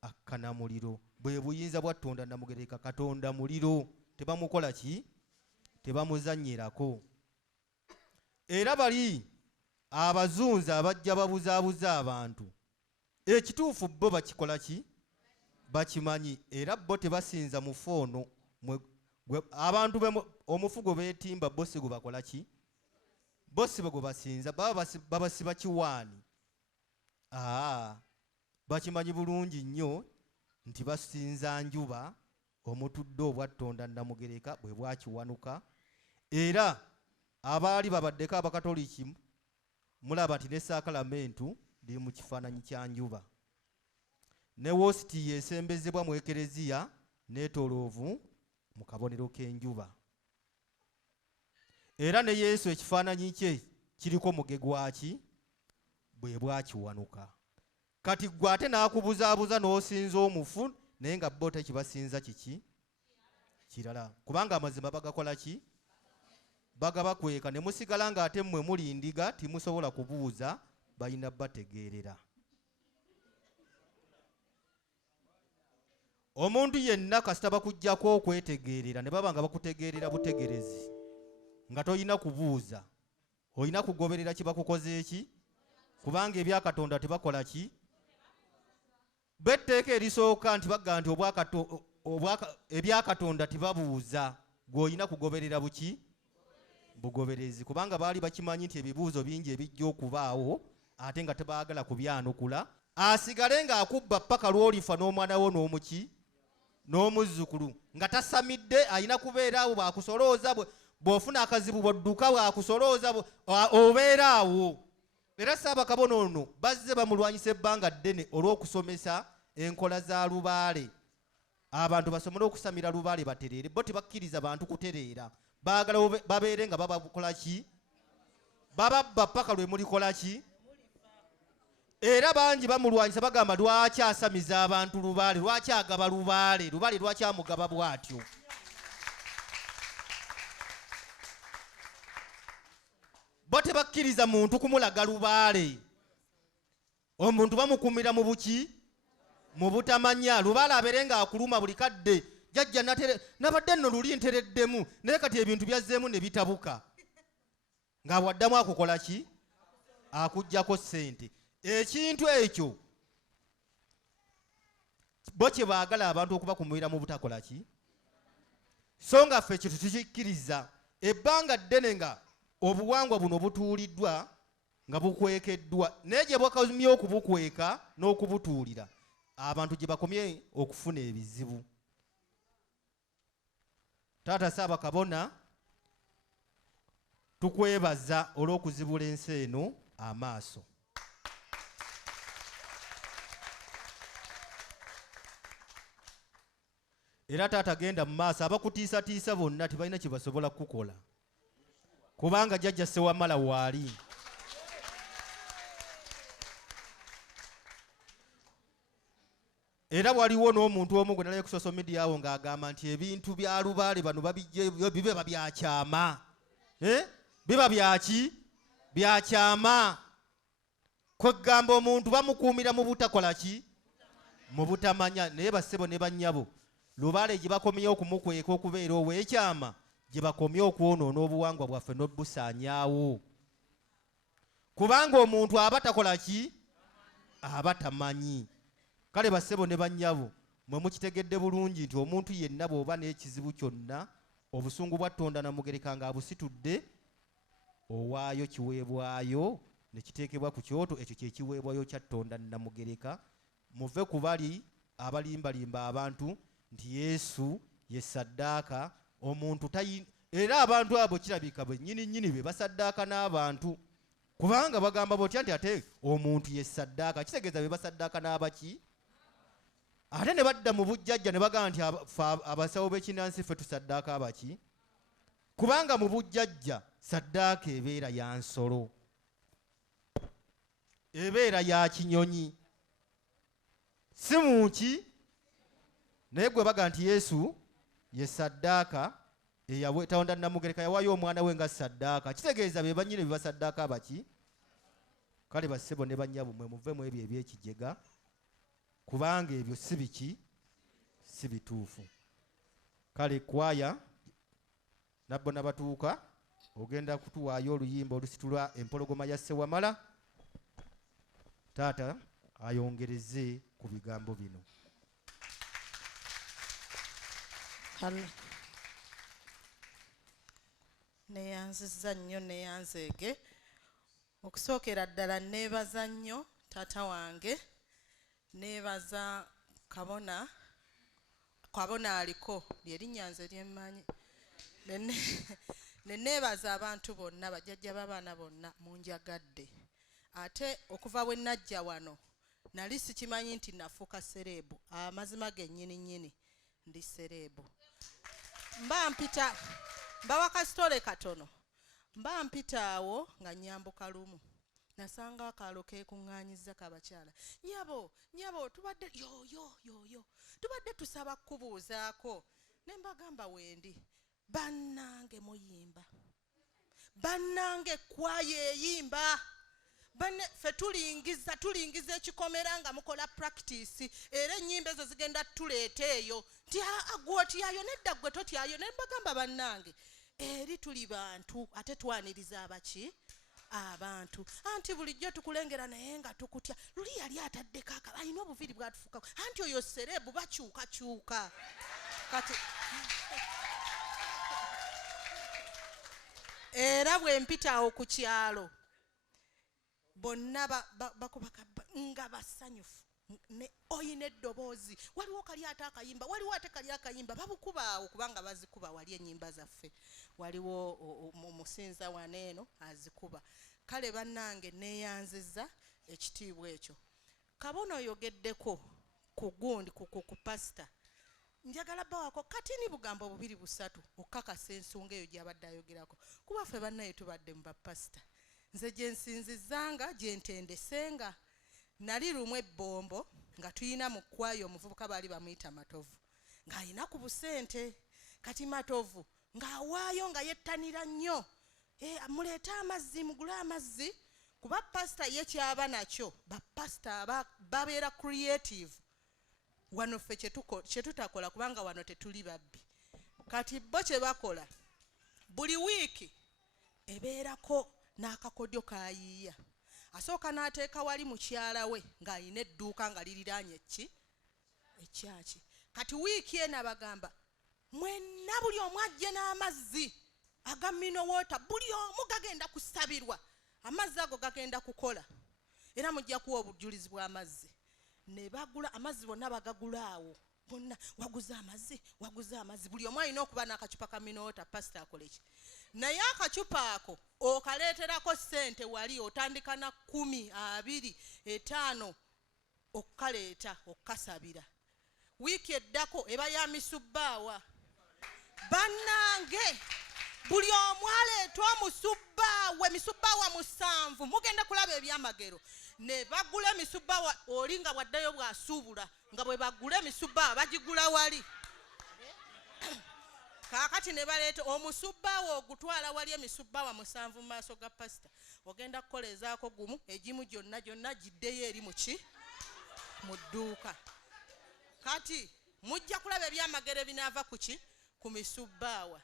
Akkana muliro. Bwe buyinza bwa Tonda Namugereka. Katonda muliro, tebamukola ki? Tebamuzannyirako. Era bali abazunzi abajja babuzaabuza abantu, ekituufu bo bakikola ki? Bakimanyi. Era bo tebasinza mufu ono abantu omufu gwe beetimba bo si gwe bakola ki? Bo si gwe basinza, babasiba kiwaani. Bakimanyi bulungi nnyo nti basinza njuba, omutudde obwa Tonda Namugereka bwe bwa Kiwanuka. Era abaali babaddeko Abakatoliki mulaba nti ne Saakalamentu liri mu kifaananyi kya njuba, ne wositi yesembezebwa mu ekereziya neetoloovu mu kabonero k'enjuba. Era ne Yesu ekifaananyi kye kiriko muge gwaki? Bwe bwa Kiwanuka. Kati gwe ate n'akubuzaabuza n'osinza omufu, naye nga bo tekibasinza kiki? Kirala. Kubanga amazima bagakola ki? Bagabakweka, ne musigala ng'ate mmwe muli ndiga timusobola kubuuza, balina bategeerera. Omuntu yenna kasita bakuggyako okwetegeerera ne baba nga bakutegeerera butegerezi, nga toyina kubuuza, oyina kugoberera kibakukoze eki? Kubanga ebya Katonda tebakola ki? Betteeka erisooka nti bagamba nti ebya Katonda tebabuuza, gw'olina kugoberera buki? Bugoberezi. Kubanga baali bakimanyi nti ebibuuzo bingi ebijja okubaawo ate nga tebaagala kubyanukula, asigale ng'akubba paka lw'olifa n'omwana wo n'omuki? N'omuzzukulu nga tasamidde, alina kubeera awo bwakusolooza, bw'ofuna akazibu bw'odduka bwakusolooza obeera awo. Era Ssaabakabona ono bazze bamulwanyisa ebbanga ddene olw'okusomesa enkola za lubaale. Abantu basomole okusamira lubaale batereere, bo tebakkiriza bantu kutereera, baagala babeere nga babakola ki? Bababba paka lwe mulikola ki? Era bangi bamulwanyisa bagamba lwaki asamiza abantu lubaale, lwaki agaba lubaale, lubaale lwaki amugaba bw'atyo. Bo tebakkiriza muntu kumulaga lubaale. Omuntu bamukumira mu buki? Mu butamanya. Lubaale abeere ng'akuluma buli kadde, jjajja nabadde nno luli ntereddemu, naye kati ebintu byazzeemu ne bitabuka. Ng'abwaddamu akukola ki? akuggyako ssente. Ekintu ekyo bo kye baagala abantu okubakumira mu butakola ki? So nga ffe kye tukikkiriza ebbanga ddene nga obuwangwa buno butuuliddwa nga bukwekeddwa, naye gye bakomye okubukweka n'okubutuulira abantu gye bakomye okufuna ebizibu. Taata Ssaabakabona, tukwebaza olw'okuzibula ensi eno amaaso. Era taata genda mu maaso, abakutiisatiisa bonna tebalina kye basobola kukola kubanga jjajja Ssewamala waali. Era waliwo n'omuntu omu gwe nalaye ku social media awo ng'agamba nti ebintu bya Lubaale bano bibe babyakyama. Biba byaki? Byakyama. Kwegamba omuntu bamukuumira mu butakola ki? Mu butamanya. Naye bassebo ne bannyabo, Lubaale gye bakomye okumukweka okubeera ow'ekyama, gye bakomye okwonoona obuwangwa bwaffe n'obusaanyaawo. Kubanga omuntu aba takola ki? Aba tamanyi. Kale bassebo ne bannyabo, mwe mukitegedde bulungi nti omuntu yenna bw'oba n'ekizibu kyonna, obusungu bwa Katonda Namugereka ng'abusitudde, owaayo kiweebwayo ne kiteekebwa ku kyoto, ekyo kye kiweebwayo kya Katonda Namugereka. Muve ku bali abalimbalimba abantu nti Yesu ye ssaddaaka. Omuntu era abantu abo kirabika bennyini be basaddaaka n'abantu, kubanga bagamba botya nti ate omuntu ye ssaddaaka. Kitegeeza be basaddaaka n'abaki? Ate ne badda mu bujjajja ne bagamba nti abasawo b'ekinnansi ffe tusaddaaka abaki? Kubanga mu bujjajja saddaaka ebeera ya nsolo, ebeera ya kinyonyi, si muki. Naye gwe baga nti Yesu ye ssaddaaka Katonda Namugereka yawaayo omwana we nga ssaddaaka. Kitegeeza be bannyini be basaddaaka abaki? Kale bassebo ne bannyabo, mwe muvemu ebyo eby'ekijega, kubanga ebyo si biki? Si bituufu. Kale kwaya nabbo nabatuuka ogenda kutuwaayo oluyimba olusitula empologoma ya Ssewamala. Taata ayongereze ku bigambo bino. Neyanziza nnyo neyanzeege. Okusookera ddala neebaza nnyo taata wange, neebaza kabona aliko lyerinnya nze lyemmanyi. Neneebaza abantu bonna, bajjajja b'abaana bonna munjagadde. Ate okuva bwe najja wano nali sikimanyi nti nafuuka sereebu. Amazima gennyini ndi sereebu. Mbawa kasitole katono. Mba mpita awo nga nyambuka lumu, nasanga akaalo keekuŋŋaanyizza kabakyala. Nyabo tubadde yoyo tubadde tusaba kubuuzaako. Ne mbagamba wendi, bannange muyimba, bannange kwaya eyimba, ffe tulingiza ekikomera nga mukola practice, era ennyimba ezo zigenda tuleeta eyo. Nti gwotyayo nedda gwe totyayo. Ne mbagamba bannange, eri tuli bantu ate twaniriza abaki? Abantu. Anti bulijjo tukulengera naye nga tukutya. Luli yali ataddeko alina obuviri bwatufukako. Anti oyo serebu bakyukakyuka. Kati era bwe mpita awo ku kyalo bonna nga basanyufu. Ne oyina eddoboozi, waliwo kali ate akayimba, waliwo ate kali akayimba, babukuba awo kubanga bazikuba wali ennyimba zaffe. Waliwo omusinza waneeno azikuba. Kale bannange neeyanziza ekitiibwa ekyo. Kabona oyogeddeko ku gundi ku pasita. Njagala bawako katini bugambo bubiri busatu okakasa ensonga eyo gy'abadde ayogerako. Kuba ffe bannaye tubadde mu bapasita. Nze gye nsinzizanga, gye ntendesenga. Nali lumu ebbombo nga tuyina mu kwaya omuvubuka baali bamuyita Matovu, ng'ayina ku busente. Kati Matovu ng'awaayo nga yettanira nnyo, muleete amazzi, mugule amazzi. Kuba pasita ye kyaba nakyo, bapasita babeera creative. Wano ffe kye tutakola kubanga wano tetuli babbi. Kati bo kye bakola, buli wiiki ebeerako n'akakodyo kayiiya. asooka n'ateeka wali mukyala we ng'alina edduuka nga liriraanye ekyaki. Kati wiiki eno abagamba mwenna buli omu ajje n'amazzi aga mineral water, buli omu gagenda kusabirwa, amazzi ago gagenda kukola era mujja kuwa obujulizi bw'amazzi. Ne bagula amazzi bonna bagagula awo bonna, waguza amazzi, buli omu alina okuba n'akacupa ka mineral water. Pastor akole ki? Naye akacupa ako okaleeterako ssente wali otandika na 10, 20, 5 okukaleeta okukasabira. Wiiki eddako eba ya misubbaawa. Bannange buli omu aleeta omusubbaawe, misubbaawa 7, mugenda kulaba ebyamagero. Ne bagula emisubbaawa, oli nga bwaddayo bw'asuubula nga bwe bagula emisubbaawa bagigula wali. Kaakati ne baleeta omusubbaawa ogutwala wali emisubbaawa 7 mu maaso ga pasita. Ogenda kukolezaako gumu, egimu gyonna giddeyo eri mu dduuka. Kati mujja kulaba ebyamagero ebinaava ku misubbaawa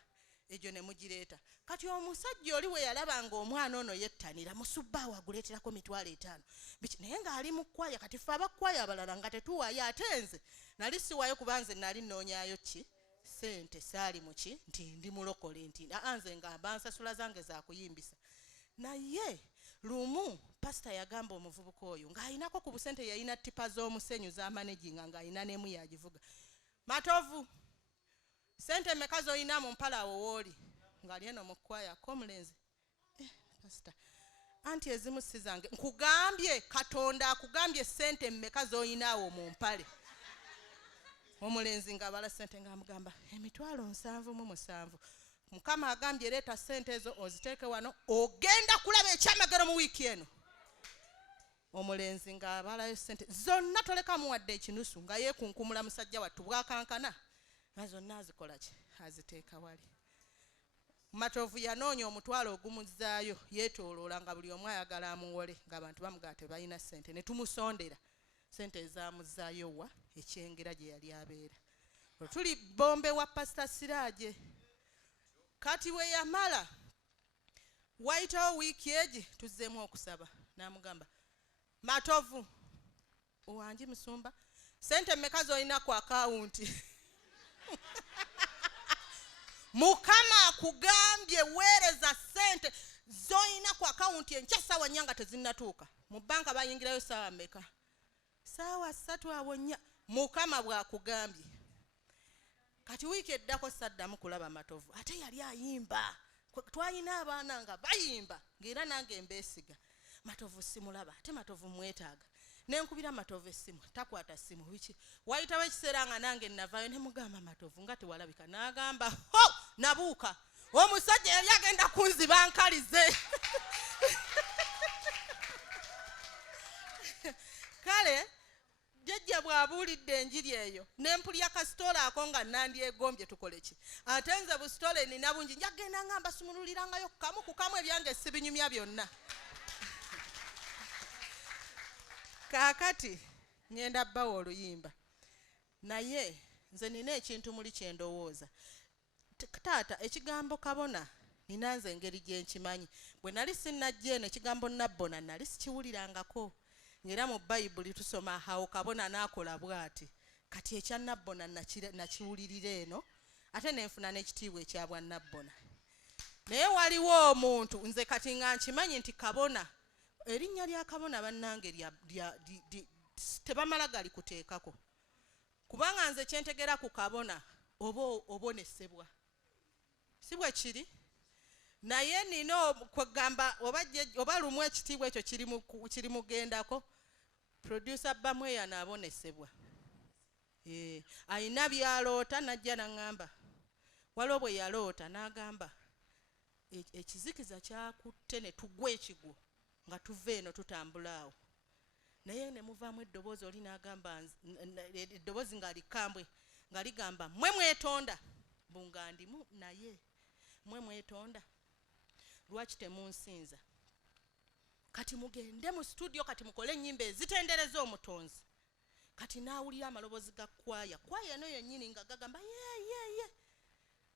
egyo ne mugireeta. Kati omusajja oli we yalaba ng'omwana ono yettanira, musubbaawa aguleeterako 5,000. Naye ng'ali mu kkwaya, kati ffe abakkwaya abalala nga tetuwaayo. Ate nze nali siwaayo kuba nze nali nnoonyaayo ssente, saali nti ndi mulokole, nti nze nga bansasula zange za kuyimbisa. Naye lumu pasita yagamba omuvubuka oyo ng'ayinako ku busente, yayina tipa z'omusenyu z'amanaginga ng'ayina n'emu yagivuga. Matovu, sente mmeka z'olina mu mpala awo wooli? Ng'ali eno mu kkwaya, Omulenzi, pasita, anti ezimu si zange. Nkugambye, Katonda akugambye sente mmeka z'olina awo mu mpale. Omulenzi ng'abala sente ng'amugamba 7,700. Mukama agambye leeta sente ezo oziteeke wano, ogenda kulaba ekyamagero mu wiiki eno. Omulenzi ng'abalayo sente zonna, tolekamu wadde ekinusu, nga yeekunkumula musajja wattu bwakankana. Nga zonna azikola ki? Aziteeka wali. Matovu yanoonya omutwalo ogumuzzaayo, yeetooloola nga buli omu ayagala amuwole, ng'abantu bamugaa tebalina sente. Ne tumusondera sente ezaamuzzaayo wa ekyengera gye yali abeera. Tuli bombe wa Pastor Siraaje. Kati we yamala wayitawo wiiki egi tuzzeemu okusaba. N'amugamba, Matovu, owangi musumba, sente mmeka z'olina ku akawunti? Mukama akugambye weereza sente z'olina ku akawunti enkya ssaawa 4 nga tezinnatuuka. Mu bbanka bayingirayo ssaawa mmeka? Ssaawa 3 awo 4. Mukama bw'akugambye. Kati wiiki eddako saddamu kulaba Matovu. Ate yali ayimba. Twalina abaana nga bayimba, ng'era nange mbeesiga. Matovu simulaba, ate Matovu mwetaaga. Nenkubira Matovu essimu, takwata ssimu. Wiki wayitawo ekiseera nga nange navaayo ne mugamba Matovu nga tewalabika. N'agamba, ho, nabuuka. Omusajja yali agenda kunziba nkalize. Kale jjajja bw'abuulidde enjiri eyo, n'empulya kasitoola ako nga nandyegombye tukole ki? Ate nze busitoola nina bungi, njagenda nga mbasumululirangayo kamu ku kamu, ebyange sibinyumya byonna. Kaakati ngenda bbawa oluyimba, naye nze nina ekintu muli kye ndowooza. Taata, ekigambo kabona nina nze engeri gye nkimanyi. Bwe nali sinnajja eno ekigambo nabbona nali sikiwulirangako. Ngera mu Bayibuli tusoma awo kabona n'akola bw'ati. Kati ekya nabbona nakiwulirira eno, ate nenfuna n'ekitiibwa ekya bwa nabbona. Naye waliwo omuntu, nze kati nga nkimanyi nti kabona, erinnya lya kabona bannange tebamala gali kuteekako. Kubanga nze kyentegera ku kabona, oba obonesebwa. Si bwe kiri? Naye nino kwegamba oba lumu ekitiibwa ekyo kiri mugendako. Producer Bamweya n'abonesebwa. Ayina byaloota najja n'aŋŋamba. Waliwo bwe yaloota n'agamba ekizikiza kyakutte ne tugwa ekigwo nga tuva eno tutambula awo. Naye ne muvaamu eddoboozi, oli n'agamba, eddoboozi nga likambwe nga ligamba, mmwe mwetonda. Bunga ndimu naye mmwe mwetonda. Lwaki temunsinza? Kati mugende mu studio, kati mukole ennyimba ezitendereza omutonzi. Kati n'awulira amaloboozi ga kwaya eno yennyini nga gagamba ye.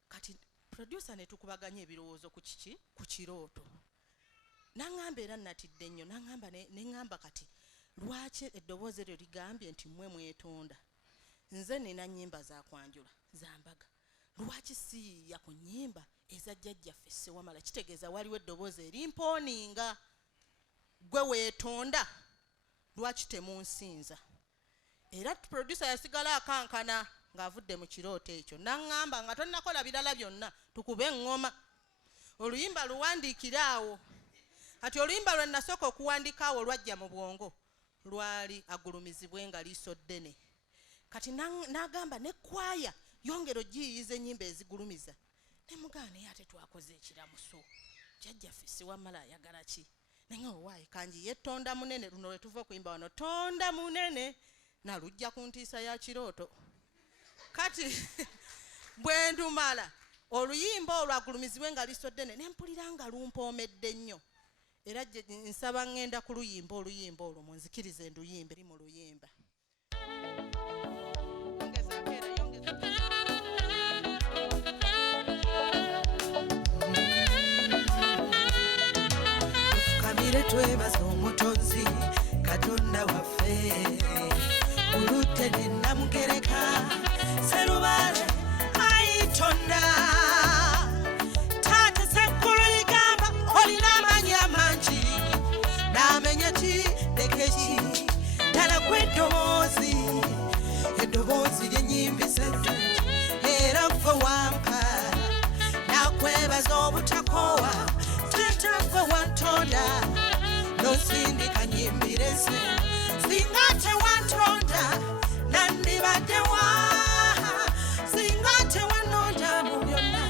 Kati producer ne tukubaganya ebirowoozo ku kirooto. Naŋŋamba era natidde nnyo naŋŋamba ne ŋŋamba kati lwaki eddoboozi eryo ligambye nti mmwe mwetonda nze nina nnyimba za kwanjula zambaga lwaki siyiiya ku nnyimba eza jjajjaffe Ssewamala kitegeeza waliwo eddoboozi erimpooninga gwe weetonda lwaki temunsinza era producer yasigala akankana ng'avudde mu kirooto ekyo naŋŋamba nga tonnakola birala byonna tukube eŋŋoma oluyimba luwandiikire awo ati oluyimba lwe nasooka okuwandiika awo lwajja mu bwongo lwali agulumizibwe nga liiso ddene kati n'agamba ne kwaya yongera ogiyiyiza ennyimba ezigulumiza ne mugamba naye ate twakoze ekiramuso jjajjaffe Ssewamala ayagala ki naye owaayi kanji ye tonda munene luno lwe tuva okuyimba wano tonda munene nalujja ku ntiisa ya kirooto kati bwe ndumala oluyimba olwo agulumizibwe nga liiso ddene ne mpulira nga lumpoomedde nnyo era nsaba ŋŋenda ku luyimba olwo munzikirize nduyimbe eri mu luyimba tufukamire twebaza omutonzi Katonda waffe oludde ne Namugereka Sserubale ayitonda taata Sseggulu ligamba olina amaanyi amangi n'amenya ki leka ki ddala gwe eddoboozi ly'ennyimbiza era gwe wampa nakwebaza obutakoowa taata gwe wantonda nosindika nyimbire nze singa tewantonda nandibadde wa singa tewanonda mu byonna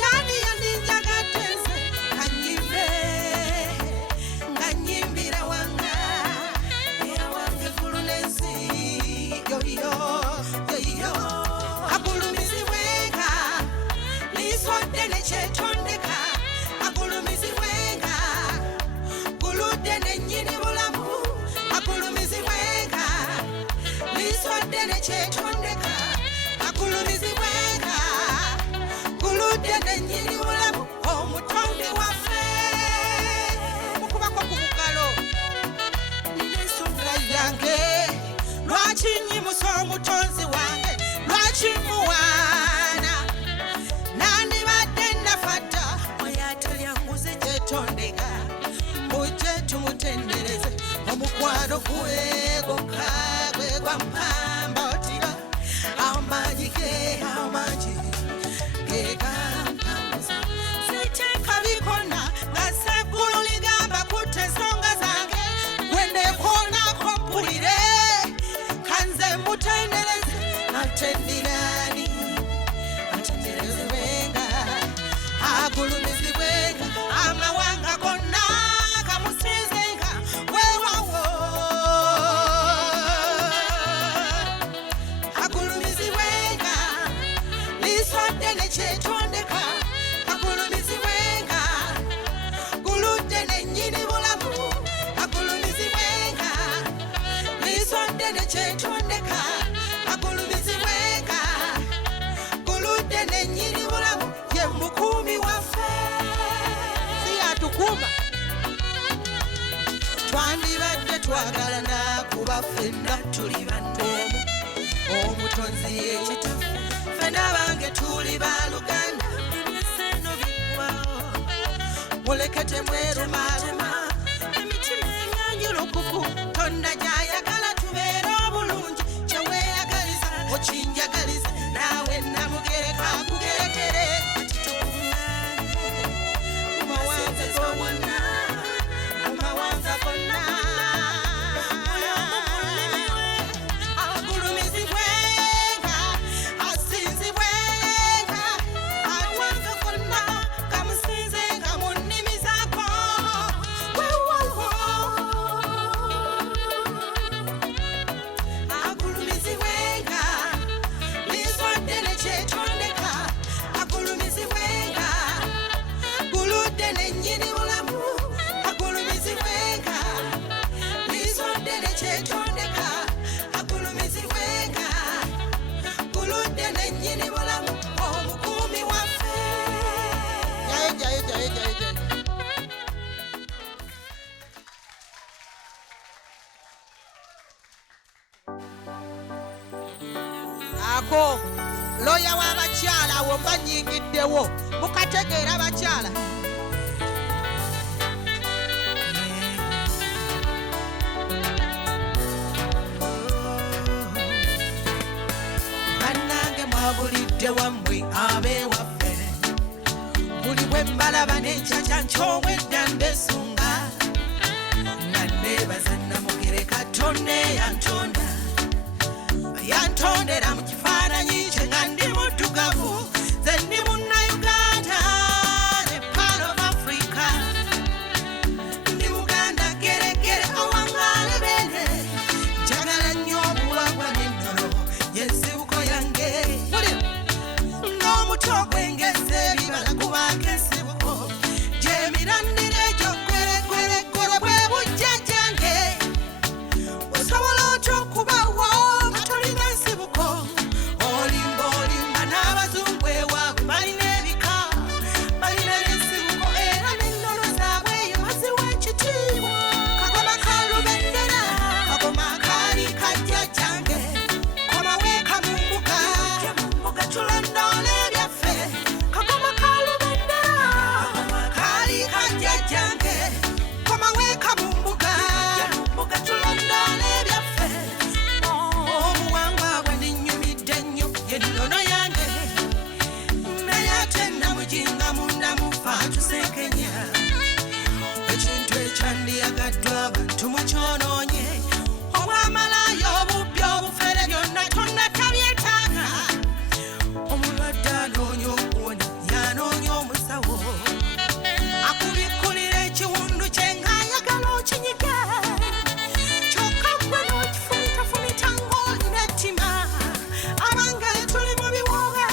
yani yandinjagadde nze kanyimbe nga nyimbira wanga era wange eggulu n'ensi yoyo agulumizibwenga liiso ddene kyetondeka agulumizibwenga guludde nennyini bulamu agulumizibwenga liiso ddene kyetondeka agulumizibwenga guludde nennyini bulamu omutonde waffe mukubako ku bugalo nina ensonga yange lwaki nnyimusa omutonzi wange lwaki muwaana nandibadde nafadda oyo atalyanguze kyetondeka mujje tumutendereze omukwano gwe gokka gwe gwa mpamba otira amaanyi ge gampambuza siteeka bikona nga Sseggulu ligamba kutta ensonga zange gwe ndeekoonako mpulire kanze mutendereze ate ndiraani atenderezebwenga agulumizibwenga amawanga gonna gamusinzenga weewawo agulumizibwenga liiso ddene kyetondeka agulumizibwenga guludde nennyini bulamu agulumizibwenga liiso ddene kyetondeka agulumizibwenga guludde nennyini bulamu ye mukuumi waffe siyatukuuma twandibadde twagalana kuba ffenna tuli bandoomu omutonzi yekitaffe ffenna bange tuli baluganda ebyeseno biggwawo mulekete mwerumaluma emitima enyanjulukuku tonda gy'ayagala tubeere obulungi kyeweeyagaliza okinjagaliza naawe Namugereka akugerekere amawanga gonna agulumizibwenga asinzibwenga amawanga gonna gamusinzenga mu nnimi zaako ako loya w'abakyala awo mba nnyingiddewo mukategeera abakyala bannange mwabulidde wammwe ab'ewaffe buli bwe mbalaba n'encaca nkyowedda ndesunga nga neebaza namugere katonda eyantonda yantondera mu kifaananyi kye nga ndi muddugavu ze ndi munnayuganda ne part of Africa ndi muganda geregere awangaale beene njagala nnyo obuwagwa n'ennono yensibuko yange n'omuto gwengeze ebibala kubaako ensibuko gyemirandira egyo gweregweregwere bwe bujja gyange osobola otya okubawo nga tolina nsibuko olimba n'abazungu ewaabwe balina ebika balina n'ensibuko era n'ennono zaabwe eyo baziwa ekitiibwa kagoma ka lubendera kagoma kaali kajja gyange komaweeka mu mbuga tulondoole ebyaffe kagoma ka lubendera kagoma kaali kajja gyange komaweeka mu mbuga tulondoole ebyaffe obuwangwa bwe ninnyumidde nnyo yennono yange naye ate namujinga munda mufa tusekenya ekintu ekyandiyagaddwa abantu mukyonoonye obwamalayo obubbi obufere byonna tonnatabyeetaaga omulwadde anoonya okuwona yanoonya omusawo akubikkulira ekiwundu kye ng'ayagala okinyige kyokka gwe n'okifunitafunita ng'olina ettima abange tuli mu biwoobe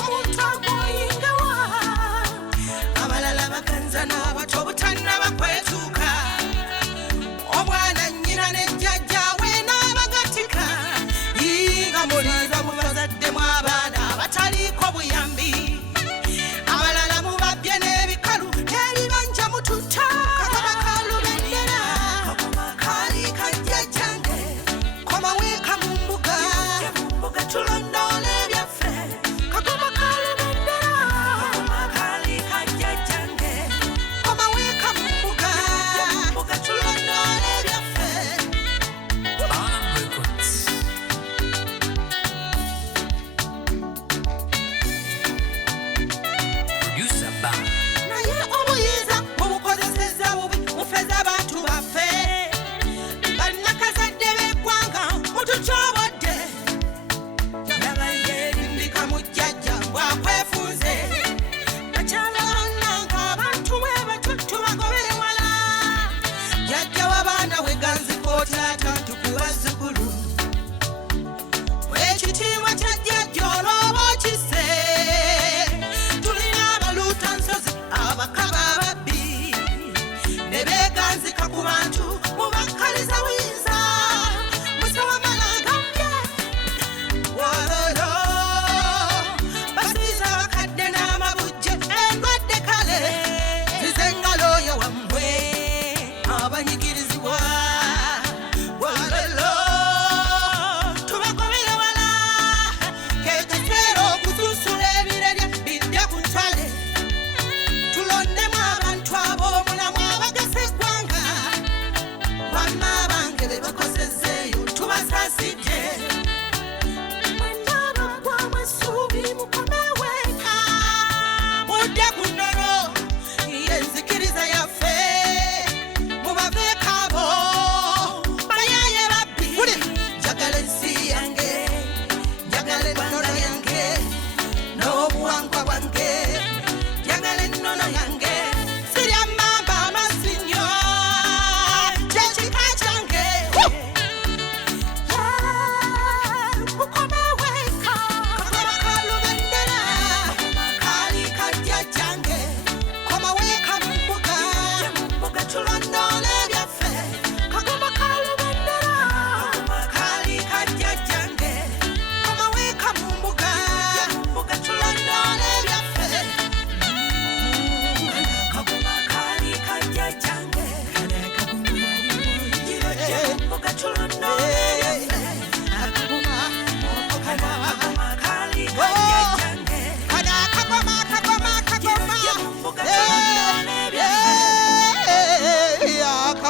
omuntu agwoyingewa abalala baganza n'abato butannaba kwetuuka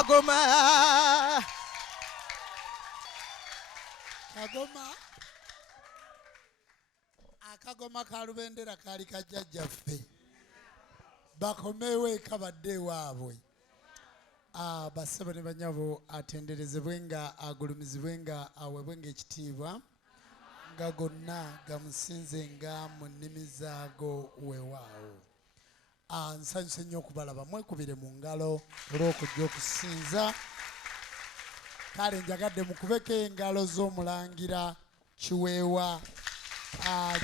Kagoma. Akagoma ka Lubendera kali kajjajjaffe. Bakomewo ekabadde ewaabwe. Bassebo ne banyabo atenderezebwenga, agulumizibwenga, aweebwenga ekitiibwa nga gonna gamusinzenga mu nnimi zaago weewaawo. Nsanyuse nnyo okubalaba, mwekubire mu ngalo olw'okujja okusinza. Kale njagadde mukubeko engalo z'omulangira Kiweewa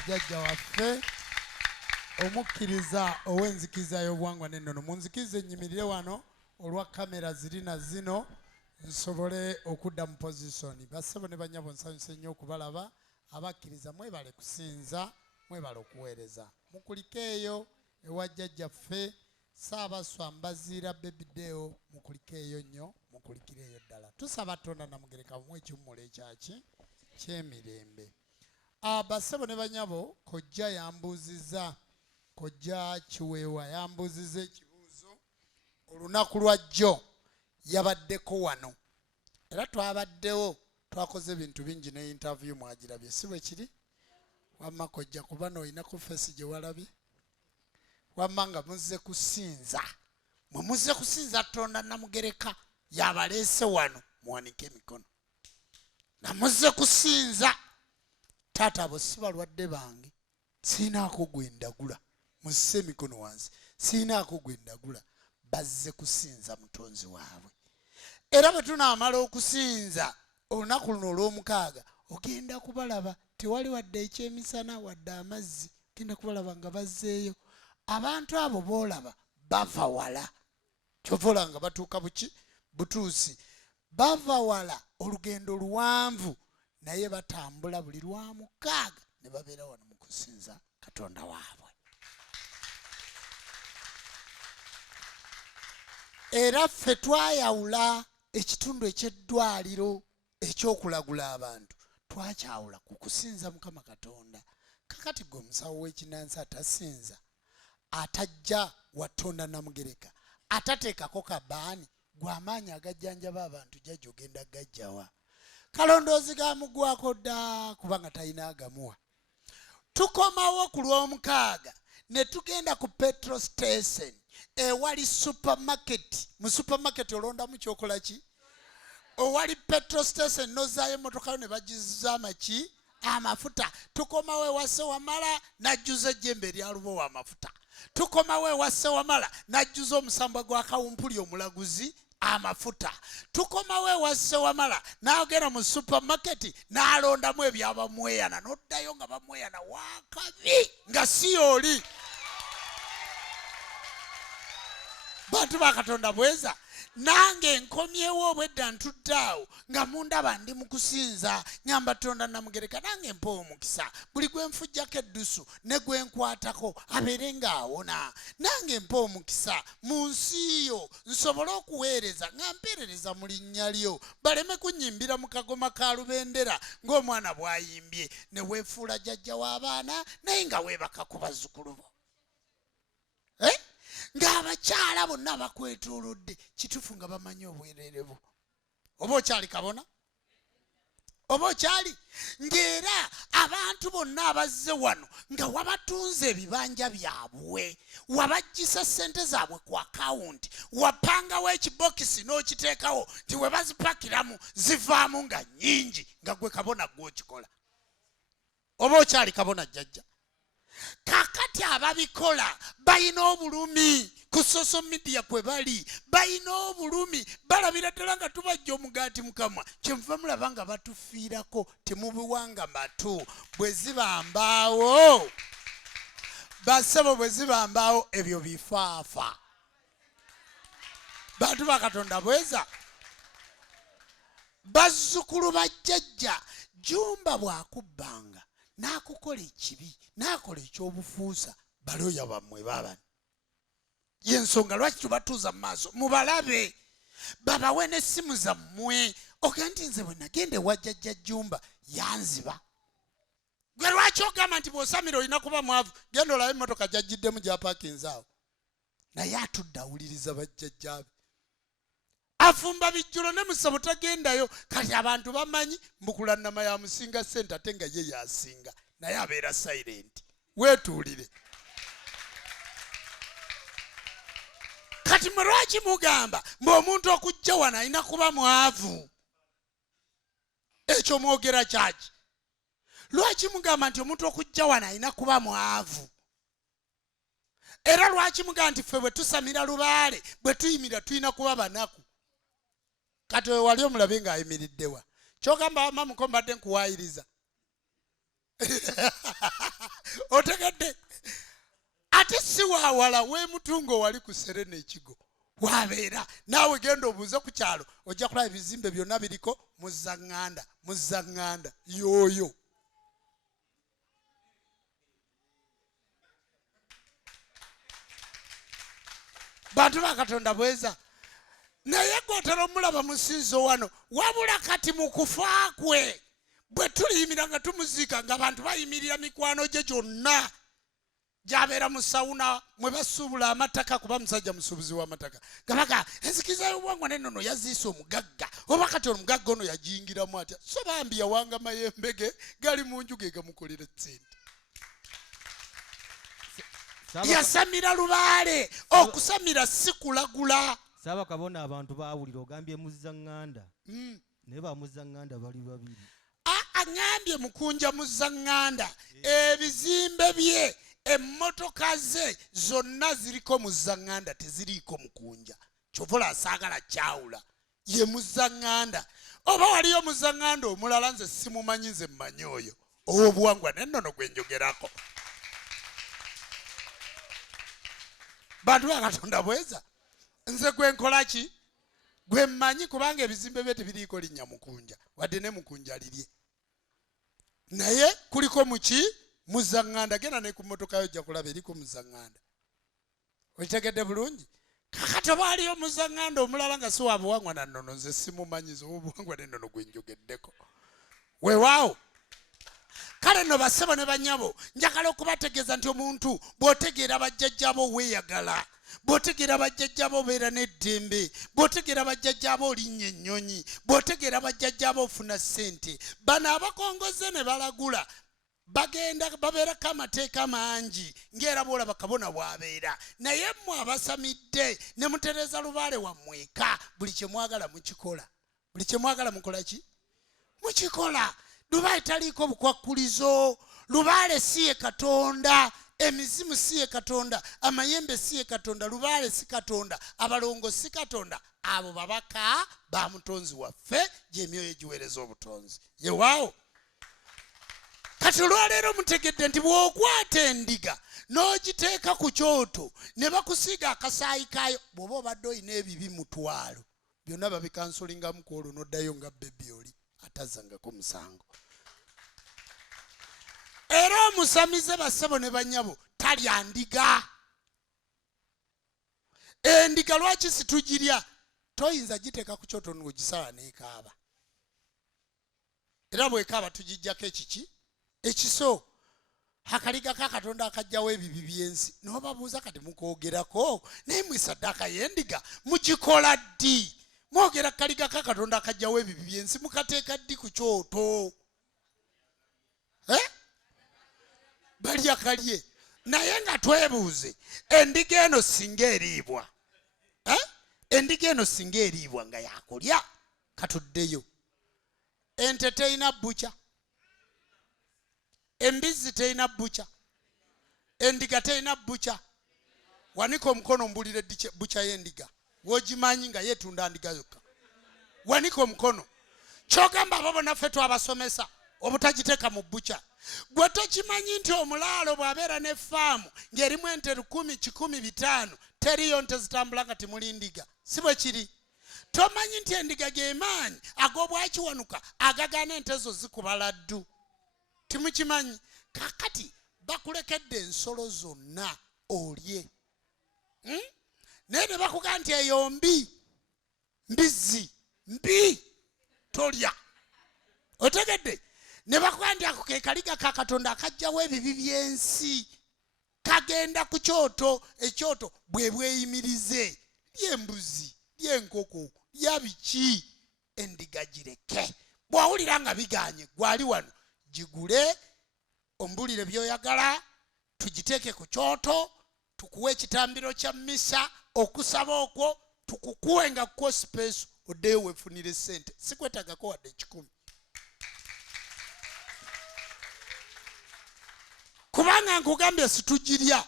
jjajja waffe omukkiriza ow'enzikiriza y'obuwangwa n'ennono. Munzikirize ennyimirire wano olwa kamera zirina zino nsobole okudda mu pozisoni. Bassebo ne banyabo nsanyuse nnyo okubalaba. Abakkiriza mwebale kusinza, mwebale okuweereza. Mukulike eyo ewa jjajjaffe Ssaabaswa Mbaziira Bebideo, mukulike eyo nnyo, mukulikire eyo ddala. Tusaba Katonda Namugereka mu ekiwummulo ekyaki ky'emirembe. Bassebo ne banyabo, kojja yambuuziza, kojja Kiweewa yambuuziza ekibuuzo olunaku lwa jjo yabaddeko wano. Era twabaddewo twakoze ebintu bingi ne interview mwagirabye, si bwe kiri? Wamma kojja kuba n'olina ku feesi gye walabye? Wamma nga muzze kusinza. Mwe muzze kusinza Katonda Namugereka yabaleese wano, muwanike emikono. Na muzze kusinza. Taata abo si balwadde bange, siinaako gwe ndagula. Musse emikono wansi, siinaako gwe ndagula. Bazze kusinza mutonzi waabwe. Era bwe tunaamala okusinza olunaku luno olw'omukaaga ogenda kubalaba, tewali wadde ekyemisana wadde amazzi, ogenda kubalaba nga bazzeeyo. Abantu abo boolaba bava wala. Kyova olaba nga batuuka butuusi. Bava wala olugendo luwanvu naye batambula buli lwa mukaaga ne babeera wano mu kusinza Katonda waabwe. Era ffe twayawula ekitundu eky'eddwaliro ekyokulagula abantu, twakyawula ku kusinza Mukama Katonda. Kakati gwe omusawo w'ekinnansi atasinza, atajja wa Katonda Namugereka, atateekako kabaani, gwe amaanyi agajjanjaba abantu jjajja ogenda gajjawa? Kalondoozi gaamugwako dda kubanga talina agamuwa. Tukomawo ku lw'omukaaga ne tugenda ku petrol station ewali supermarket. Mu supermarket olondamu kyokola ki? Owali petrol station nozaayo emmotoka yo ne bagizza amaki? Amafuta. Tukomawo ewa Ssewamala n'ajjuza ejjembe erya Lubowa amafuta. Tukomawo ewa Ssewamala n'ajjuza omusambwa gwa kawumpuli omulaguzi amafuta. Tukomawo ewa Ssewamala n'agenda mu supermarket n'alondamu ebyabamweyana, n'oddayo nga bamweyana wakabi nga si oli. Bantu ba Katonda bweza, nange nkomyewo obwedda ntudde awo nga mundaba ndi mu kusinza, ngamba Katonda Namugereka nange mpa omukisa, buli gwe nfujjako eddusu ne gwe nkwatako abeere ng'awona. Nange mpa omukisa mu nsi yo nsobole okuweereza nga mpeerereza mu linnya lyo, baleme kunnyimbira mu kagoma ka Lubendera ng'omwana bw'ayimbye, ne weefuula jjajja w'abaana naye nga weebaka ku bazzukulu bo. Ng'abakyala bonna bakwetoolodde, kituufu nga bamanyi obwereere bwo. Oba okyali kabona? Oba okyali? Ng'era abantu bonna abazze wano nga wabatunze ebibanja byabwe, wabajjisa ssente zaabwe ku akawunti, wapangawo ekibokisi n'okiteekawo nti we bazipakiramu zivaamu nga nnyingi, nga gwe kabona gw'okikola. Oba okyali kabona jjajja? Kakati ababikola balina obulumi ku social media kwe bali, balina obulumi, balabira ddala nga tubajja omugaati Mukama. Kyenva mulaba nga batufiirako, temubiwanga matu. Bwe ziba mbaawo, bassebo, bwe ziba mbaawo ebyo bifaafa. Bantu ba Katonda bweza, bazzukulu ba jjajja Jjumba bw'akubbanga n'akukola ekibi, n'akola ekyobufuusa, balooya bammwe baabani. Y'ensonga lwaki tubatuuza mu maaso mubalabe, babawe n'essimu zammwe, ogenda nti nze bwe nagenda ewa jjajja Jjumba yanziba. Gwe lwaki ogamba nti bw'osamira olina kuba mwavu? Genda olabe emmotoka gy'ajjiddemu gy'apaakinze awo. Naye atudde awuliriza bajjajjaabe. afumba bijjulo ne musabo tagendayo kati abantu bamanyi mbukula nnama ya musinga ssente ate nga ye yasinga naye abeera silent weetuulire kati mwe lwaki mugamba ng'omuntu okujja wano alina kuba mwavu ekyo mwogera kyaki lwaki mugamba nti omuntu okujja wano alina kuba mwavu era lwaki mugamba nti ffe bwe tusamira lubaale bwe tuyimira tulina kuba banaku kati oyo wali omulabe ng'ayimiriddewa kyogamba wama muko mbadde nkuwaayiriza otegedde ate si waawala weemutungo wali ku Serena ekigo wabeera naawe genda obuuze ku kyalo ojja kulaba ebizimbe byonna biriko muzaŋŋanda yooyo bantu ba Katonda bweza naye gwotera omulaba musinzo wano wabula kati mu kufa kwe bwe tuliyimira nga tumuziika nga abantu bayimirira mikwano gye gyonna gy'abeera mu sawuna mwe basuubula amataka kuba musajja musuubuzi w'amataka gabaga enzikiriza y'obuwangwa n'ennono yaziise omugagga oba kati omugagga ono yagiyingiramu atya so bambi yawanga mayembe ge gali mu nju ge gamukolera ssente yasamira lubaale okusamira si kulagula Ssaabakabona abantu baawulira ogambye muzaŋŋanda naye bamuzaŋŋanda bali babiri aŋambye mukunja muzaŋŋanda ebizimbe bye emmotoka ze zonna ziriko muzaŋŋanda teziriiko mukunja kyovula asaagala kyawula ye muzaŋŋanda oba waliyo muzaŋŋanda omulala nze simumanyi nze mmanyi oyo ow'obuwangwa n'ennono gwe njogerako bantu ba Katonda bweza nze gwe nkola ki gwe mmanyi kubanga ebizimbe bye tebiriiko linnya mukunja wadde ne mukunja lirye naye kuliko muki muzaŋŋanda genda ne ku mmotoka yo ojja kulaba eriko muzaŋŋanda okitegedde bulungi kakati oba aliyo muzaŋŋanda omulala nga si wa buwangwa na nnono nze simumanyiza obuwangwa n'ennono gwe njogeddeko weewaawo kale nno bassebo ne bannyabo njagala okubategeeza nti omuntu bw'otegeera bajjajjaabo weeyagala bw'otegeera bajjajjaabo obeera n'eddembe bw'otegeera bajjajjaabo olinnya ennyonyi bw'otegeera bajjajjaabo ofuna ssente bano abakongoze ne balagula bagenda babeerako amateeka mangi ng'era bw'olaba kabona bw'abeera naye mmwe abasamidde ne mutereeza lubaale wammweka buli kye mwagala mukikola buli kye mwagala mukola ki mukikola lubaale taliiko bukwakkulizo lubaale si ye Katonda emizimu si ye Katonda amayembe si ye Katonda lubaale si Katonda abalongo si Katonda abo babaka ba mutonzi waffe gy'emyoyo egiweereza obutonzi yewaawo kati olwaleero mutegedde nti bw'okwata endiga n'ogiteeka ku kyoto ne bakusiiga akasaayi kaayo bw'oba obadde olina ebibi mutwalo byonna babikansolingamu ku olwo n'oddayo nga bebbi oli atazzangako musango era omusamize bassebo ne bannyabo talya ndiga endiga lwaki situgirya toyinza giteeka ku kyoto n'ogisala n'ekaaba era bw'ekaaba tugijjako ekiki ekiso akaliga ka Katonda akajjawo ebibi by'ensi n'obabuuza kati mukoogerako naye mwe saddaaka y'endiga mugikola ddi mwogera kaliga ka Katonda akajjawo ebibi by'ensi mukateeka ddi ku kyoto balya kalye naye nga twebuuze endiga eno singa eriibwa endiga eno singa eriibwa nga yakulya katuddeyo ente terina bbuca embizzi terina bbuca endiga terina bbuca wanika omukono mbulire bbuca y'endiga wogimanyi nga yeetunda ndiga yokka wanika omukono kyogamba abo bonna ffe twabasomesa obutagiteeka mu bbuca gwe tokimanyi nti omulaalo bw'abeera ne faamu ng'erimu ente 1,000-1,500 teriyo nte zitambula nga temuli ndiga si bwe kiri tomanyi nti endiga g'emaanyi ag'obwakiwanuka agagaana ente zo zikuba laddu timukimanyi kakati bakulekedde ensolo zonna olye naye ne bakugaa nti eyo mbizzi mbi tolya otegedde ne bakugaa nti ako ke kaliga ka Katonda akajjawo ebibi by'ensi kagenda ku kyoto ekyoto bwe bweyimirize ly'embuzi lya enkoko lya biki endiga gireke bw'awulira nga biganye gwali wano gigule ombulire by'oyagala tugiteeke ku kyoto tukuwe ekitambiro kya mmisa okusaba okwo tukukuwe nga kuko space oddeyo weefunire ssente sikwetagako wadde 10 kubanga nkugambye situgirya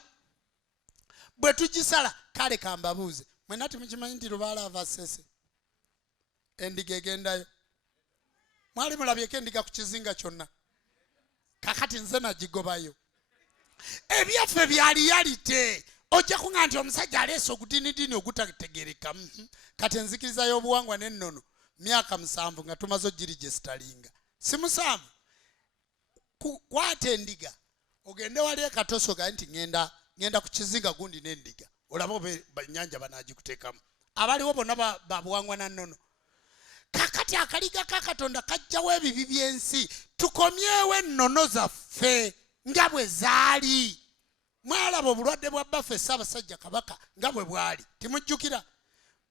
bwe tugisala kale kambabuuze mwena timukimanyi nti lubaala ava sese endiga egendayo mwali mulabyeko endiga ku kizinga kyonna kakati nze nagigobayo ebyaffe byaliyalite ojja kuŋŋa nti omusajja aleese ogudinidini ogutategereka kati enzikirizayo obuwangwa n'ennono myaka 7 nga tumaze ogirigisitalinga si 7 kwata endiga ogende wali ekatoso ga nti ngenda ku kizinga gundi n'endiga olaba bannyanja banagikuteekamu abaliwo bonna babuwangwa na nnono kakati akaliga ka Katonda kajjawo ebibi by'ensi tukomyewo ennono zaffe nga bwe zaali mwalaba obulwadde bwa baffe Ssaabasajja Kabaka nga bwe bwali timujjukira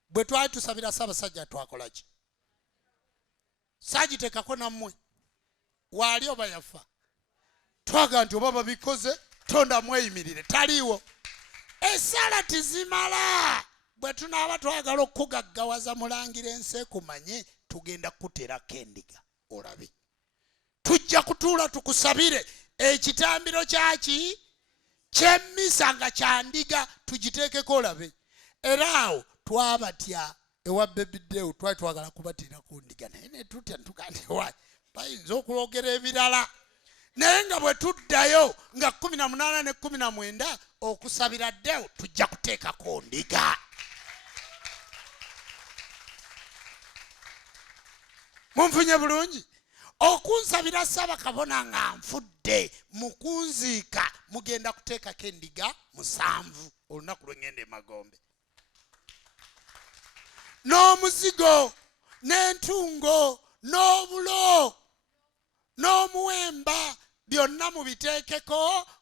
bwe twali tusabira Ssaabasajja twakola ki saagiteekako nammwe waali oba yafa twaga nti oba babikoze tonda mweyimirire taliiwo essala tizimala bwe tunaaba twagala okugaggawaza mulangira ensi ekumanye tugenda kuterako endiga olabe tujja kutuula tukusabire ekitambiro kyaki kyemmisa nga kya ndiga tugiteekeko olabe era awo twabatya ewa bebidewo twali twagala kubatira ku ndiga naye ne tutya ntukanti wayi bayinza okulogera ebirala naye nga bwe tuddayo nga 18 ne 19 okusabira ddewo tujja kuteekako ndiga munfunye bulungi okunsabira Ssaabakabona nga nfudde mukunziika mugenda kuteekako endiga 7 olunaku lw'engenda e Magombe n'omuzigo n'entungo n'obulo n'omuwemba byonna mubiteekeko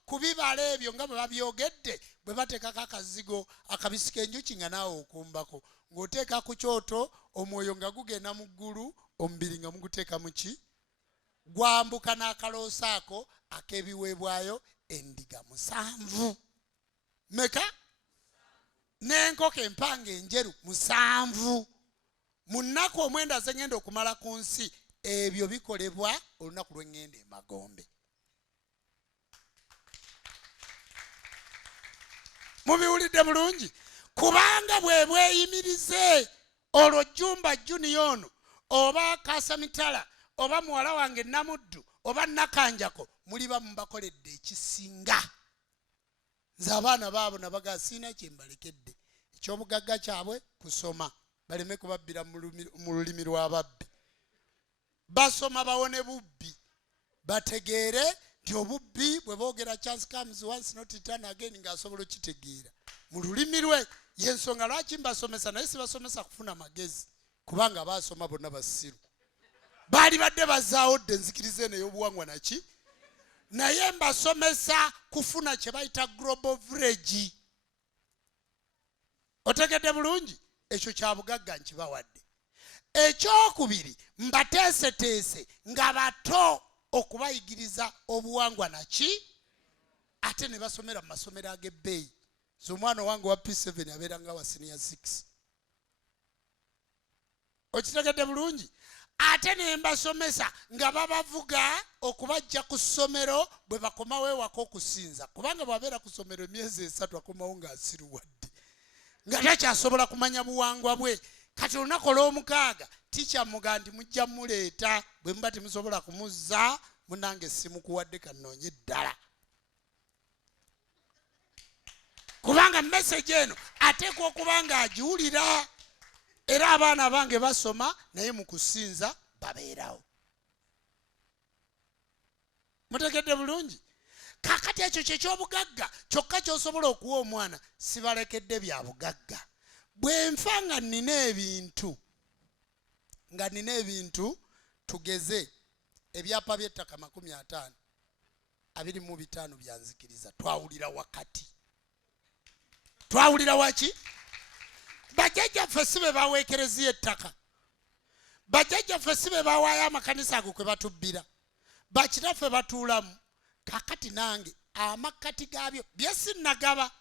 ku bibala ebyo nga bwe babyogedde bwe bateekako akazigo akabisika enjuki nga naawe okumbako ng'oteeka ku kyoto omwoyo nga gugenda mu ggulu omubiri nga muguteeka mu ki gwambuka n'akaloosa ako ak'ebiweebwayo endiga 7 meka n'enkoko empanga enjeru 7 mu nnaku 9 ze ngenda okumala ku nsi ebyo bikolebwa olunaku lw'engenda e Magombe mubiwulidde bulungi kubanga bwe bweyimirize olwo Jjumba Junior ono oba Kasamitala oba muwala wange Namuddu oba Nakanjako muliba mubakoledde ekisinga nze abaana baabo nabaga siina kye mbalekedde ekyobugagga kyabwe kusoma baleme kubabbira mu lulimi lw'ababbi basoma bawone bubbi bategeere nti obubbi bwe boogera chance comes once not return again ng'asobola okitegeera mu lulimi lwe yensonga lwaki mbasomesa naye sibasomesa kufuna magezi kubanga baasoma bonna basiru baali badde bazaawo dde enzikiriza eno ey'obuwangwa naki naye mbasomesa kufuna kye bayita global village otegedde bulungi ekyo kya bugagga nkibawadde ekyokubiri mbateeseteese nga bato okubayigiriza obuwangwa naki ate ne basomera mu masomero ag'ebbeeyi z'omwana owange wa P7 abeera nga wa senior 6 okitegedde bulungi ate ne mbasomesa nga babavuga okubajja ku ssomero bwe bakomawo ewaka okusinza kubanga bw'abeera ku ssomero emyezi 3 akomawo ng'asiruwadde nga takyasobola kumanya buwangwa bwe kati olunaku olw'omukaaga tica muga nti mujja muleeta bwe muba temusobola kumuzza munange simukuwadde kanoonye eddala kubanga message eno ateekwa okuba nga agiwulira era abaana bange basoma naye mu kusinza babeerawo mutegedde bulungi kakati ekyo kyekyobugagga kyokka kyosobola okuwa omwana sibalekedde bya bugagga bwe nfa nga nnina ebintu tugeze ebyapa by'ettaka 50 25 byanzikiriza twawulira wakati twawulira waki bajjajjaffe si be baweekerezia ettaka, bajjajjaffe si be bawaayo amakanisa ago kwe batubbira, bakitaffe batuulamu. Kakati nange amakkati gaabyo bye sinnagaba,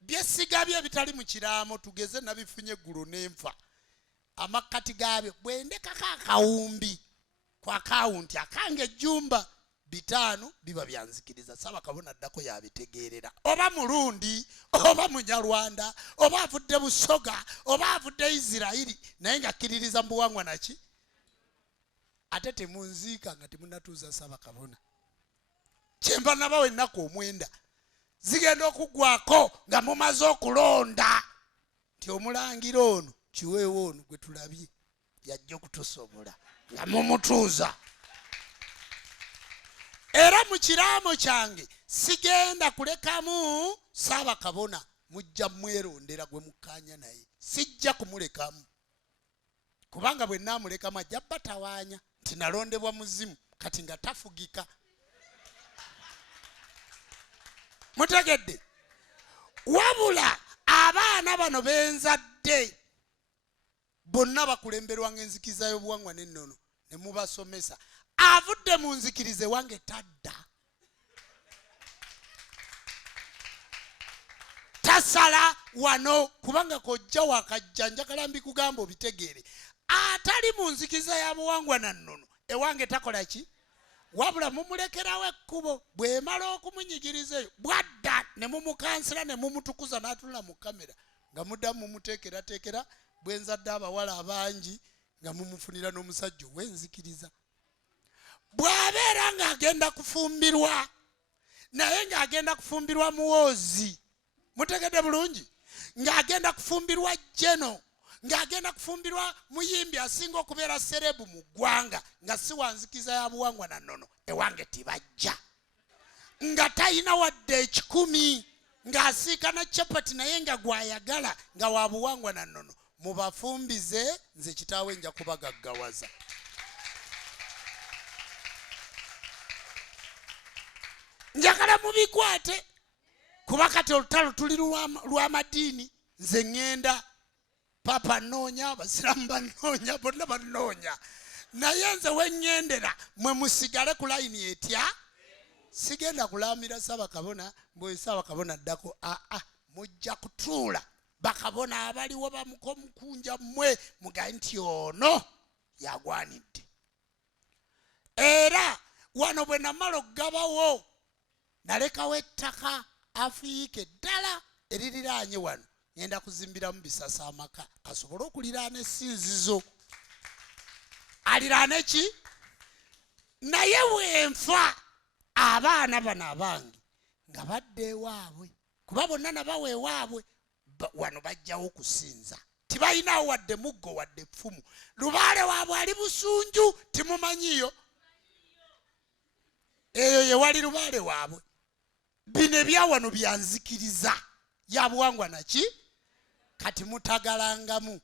bye sigabye bitali mu kiraamo, tugeze nabifunye eggulo n'enfa. Amakkati gaabyo bwe ndekako akawumbi ku akawunti akange ejjumba 5 biba byanzikiriza. Ssaabakabona addako yabitegeerera, oba Mulundi oba Munyarwanda oba avudde Busoga oba avudde Isirayiri, naye ng'akkiririza mu buwangwa naki. Ate temunziika nga temunnatuuza Ssaabakabona. Kyemba nabawa ennaku 9 zigenda okuggwako nga mumaze okulonda nti omulangira ono kiweewo ono gwe tulabye yajja okutusobola nga mumutuuza. Era mu kiraamo kyange sigenda kulekamu Ssaabakabona mujja mwerondera gwe mukkaanya naye, sijja kumulekamu. Kubanga bwe naamulekamu ajja batawaanya nti nalondebwa muzimu kati nga tafugika. Mutegedde? Wabula abaana bano benzadde bonna bakulemberwa ng'enzikiriza y'obuwangwa n'ennono ne mubasomesa. Avudde mu nzikirize wange tadda, tasala wano kubanga kojja wakajja njagala mbikugamba obitegeere. Atali mu nzikiriza ya buwangwa na nnono ewange takola ki? Wabula mumulekerawo ekkubo, bw'emala okumunyigirizeyo bwadda ne mumukansira ne mumutukuza n'atulula mu kamera nga muddamu mumuteekerateekera bwenzadde abawala abangi nga mumufunira n'omusajja ow'enzikiriza. Bw'abeera ng'agenda kufumbirwa naye ng'agenda kufumbirwa muwoozi, mutegedde bulungi, ng'agenda kufumbirwa jeno, ng'agenda kufumbirwa muyimbi asinga okubeera serebu mu ggwanga nga si wanzikiza ya buwangwa na nnono ewange tibajja, nga talina wadde 10 ng'asiikana capati naye nga gwayagala nga wa buwangwa na nnono. Mubafumbize, nze kitaawe nja kubagaggawaza. Njagala mubikwate kuba kati olutalo tuli lw'amadiini. Nze ŋŋenda papa annoonya, abasiraamu bannoonya, bonna bannoonya, naye nze weŋŋendera mwe musigale ku layini etya. Sigenda kulaamira Ssaabakabona mbwe Ssaabakabona addako, mujja kutuula bakabona abaliwo bamukunja mmwe mugaye nti ono yagwanidde. Era wano bwe namala okugabawo nalekawo ettaka Afiike ddala eririraanye wano, ngenda kuzimbiramu Bisasa amaka asobole okuliraana essinzizo. Aliraane ki? Naye wenfa abaana bano abange nga badde ewaabwe, kuba bonna nabawa ewaabwe, wano bajjawo okusinza. Tibalinawo wadde muggo wadde effumu. Lubaale waabwe ali Busunju, timumanyiyo? Eyo ye wali lubaale waabwe. Bino ebya wano byanzikiriza ya buwangwa naki? Kati mutagalangamu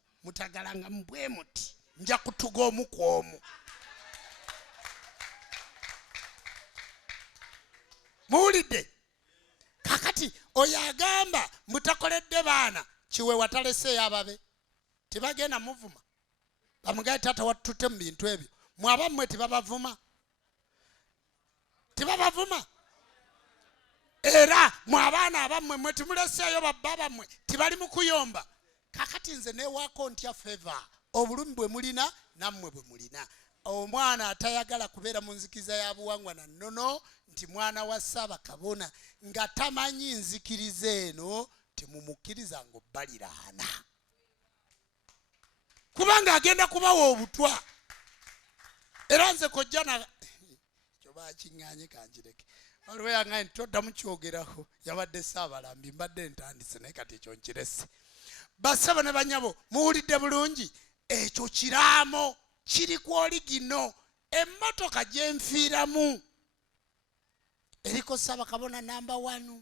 bwe muti, nja kutuga omu ku omu. Muwulidde? Kakati oyo agamba mutakoledde baana kiwe wataleseeyo ababe, tibagenda muvuma bamugaye taata watute mu bintu ebyo. Mwabammwe tibabavuma? Tibabavuma? Era mwabaana abammwe mwe timuleseeyo babba bammwe tibali mu kuyomba. Kakati nze neewaako ntya feva obulumi bwe mulina nammwe bwe mulina. Omwana atayagala kubeera mu nzikiriza ya buwangwa na nnono nti mwana wa Ssaabakabona nga tamanyi nzikiriza eno, temumukkiriza ng'obbaliraana kubanga agenda kubawa obutwa. Era nze kojja na kyo bakiŋŋaanye kanjireke waliwo yaŋŋaanye toddamu kyogeraho, yabadde Ssaabalambi mbadde ntandise naye kati ekyo nkirese. Bassebo ne bannyabo muwulidde bulungi? Ekyo kiraamo kiri ku oligino. Emmotoka gye nfiiramu eriko Ssaabakabona namba 1,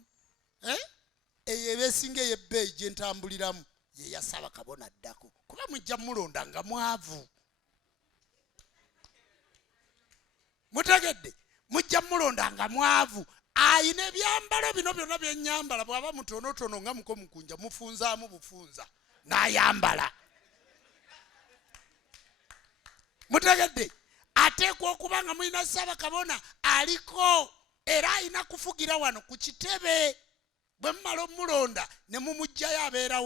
eyo ebeesinga ey'ebbeeyi gye ntambuliramu ye ya Ssaabakabona addako, kuba mujja mulonda nga mwavu. Mutegedde? Mujja mulonda nga mwavu. Ayina ebyambalo bino byonna byennyambala bw'aba mutonotono nga muko mukunja mufunzaamu bufunza. n'ayambala. Mutegedde ateekwa okuba nga mulina Ssaabakabona aliko era alina kufugira wano ku kitebe. Bwe mumala omulonda ne mumugjayo abeera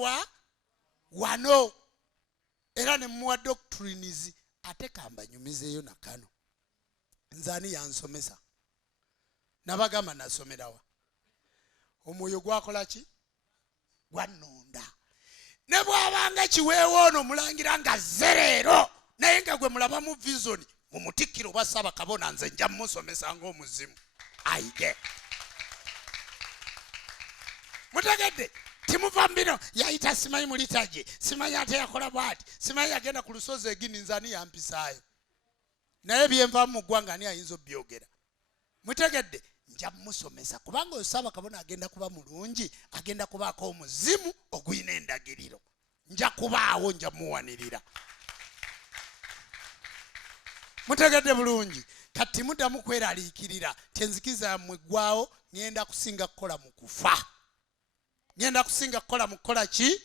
wano era ne mumuwa doctrines. Ate kambanyumizeeyo na kano, nze ani yansomesa? Nabagamba nasomerawa. Omwoyo gwakola ki? Gwannonda. Ne bw'abanga kiweewo ono mulangira nga zerero naye nga gwe mulaba mu vision mumutikkiro bwa Ssaabakabona nze nja musomesa ng'omuzimu ayige. Mutegedde timuva mbino yayita simanyi mulitaje simanyi ate yakola bwati simanyi yagenda ku lusozi egini nze ani yampisaayo naye byenva mu ggwanga ani ayinza obyogera. Mutegedde nja musomesa kubanga oyo Ssaabakabona agenda kuba mulungi, agenda kubaako omuzimu oguyina endagiriro. Nja kubaawo, nja muwanirira. Mutegedde bulungi. Kati muddamu kweraliikirira tenzikiriza yammwe ggwawo, ngenda kusinga kukola mu kufa. Ngenda kusinga kukola mu kukola ki?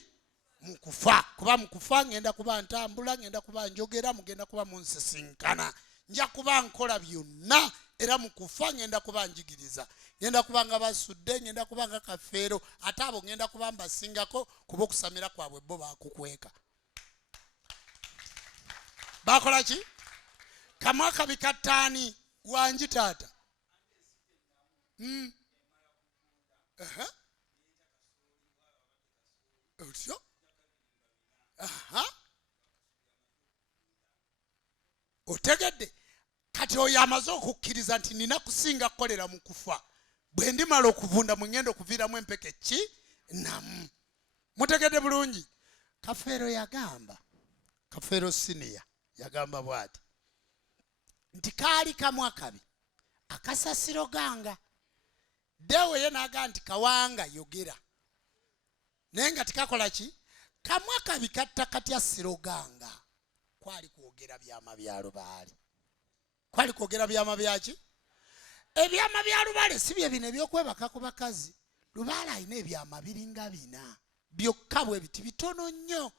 Mu kufa. Kuba mu kufa ngenda kuba ntambula, ngenda kuba njogera, mugenda kuba munsisinkana. Nja kuba nkola byonna era mu kufa ngenda kuba njigiriza. Ngenda kuba nga basudde, ngenda kuba nga Kafeero, ate abo ngenda kuba mbasingako kuba okusamira kwabwe bo bakukweka. Bakola ki? Kamwaka bikataani wanji taata. Otyo? Otegedde kati oyo amaze okukkiriza nti nina kusinga kukolera mu kufa. Bwe ndimala okuvunda mu ngendo okuviiramu empeke ki namu. Mutegedde bulungi. Kafeero yagamba, Kafeero siniya yagamba bwati nti kaali kamwakabi akasasiro ganga. Dewe ye naga nti kawanga yogera. Naye nga tikakola ki? Kamwakabi katta katya siroganga. Kwali kwogera byama bya Lubaale. Kwali kwogera byama byaki? Ebyama bya Lubaale si bye bino ebyokwebaka ku bakazi. Lubaale alina ebyama biringa bina. Byokka bwe biti bitono nnyo.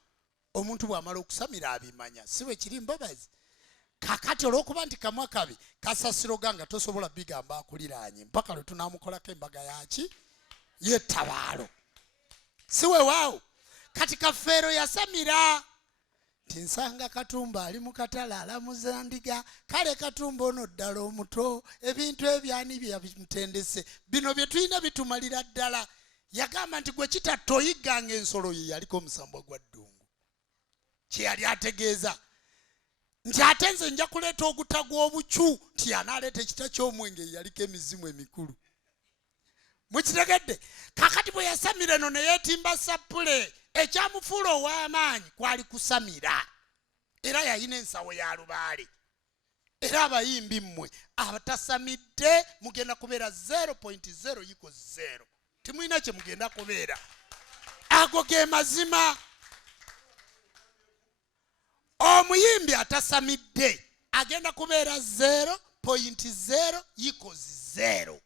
Omuntu bw'amala okusamira abimanya. Si bwe kiri mbabazi. Kakati olw'okuba nti kamwakabi kasasiro ganga tosobola bigamba akuliraanye. Mpaka lwe tunaamukolako embaga yaki? Yettabaalo. Si weewaawo. Kati Kafeero yasamira. Tinsanga Katumba ali mu katale alamuza ndiga. Kale Katumba ono ddala omuto. Ebintu ebyani byamutendese. Bino bye tulina bitumalira ddala. Yagamba nti gwe kitatoyiganga ensolo ye yaliko omusambwa gwa ddungu. Kye yali ategeeza. Nti ate nze nja kuleeta ogutagwa obucu. Nti anaaleeta ekita ky'omwenge yaliko emizimu emikulu. Mukitegedde? Kakati bwe yasamira eno ne yeetimba sappule. Ekyamufuula ow'amaanyi kwali kusamira. Era yayina ensawo ya Lubaale. Era abayimbi mmwe abatasamidde mugenda kubeera 0.0 = 0. Timulina kye mugenda kubeera. Ago ge mazima. Omuyimbi atasamidde agenda kubeera 0.0 = 0.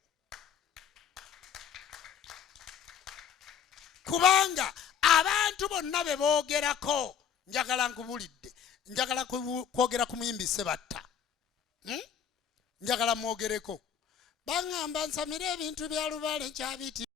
Kubanga abantu bonna be boogerako njagala nkubulidde. Njagala kwogera ku muyimbi Sebatta. Njagala mwogereko. Bangamba nsamire ebintu bya Lubaale nkyabiti.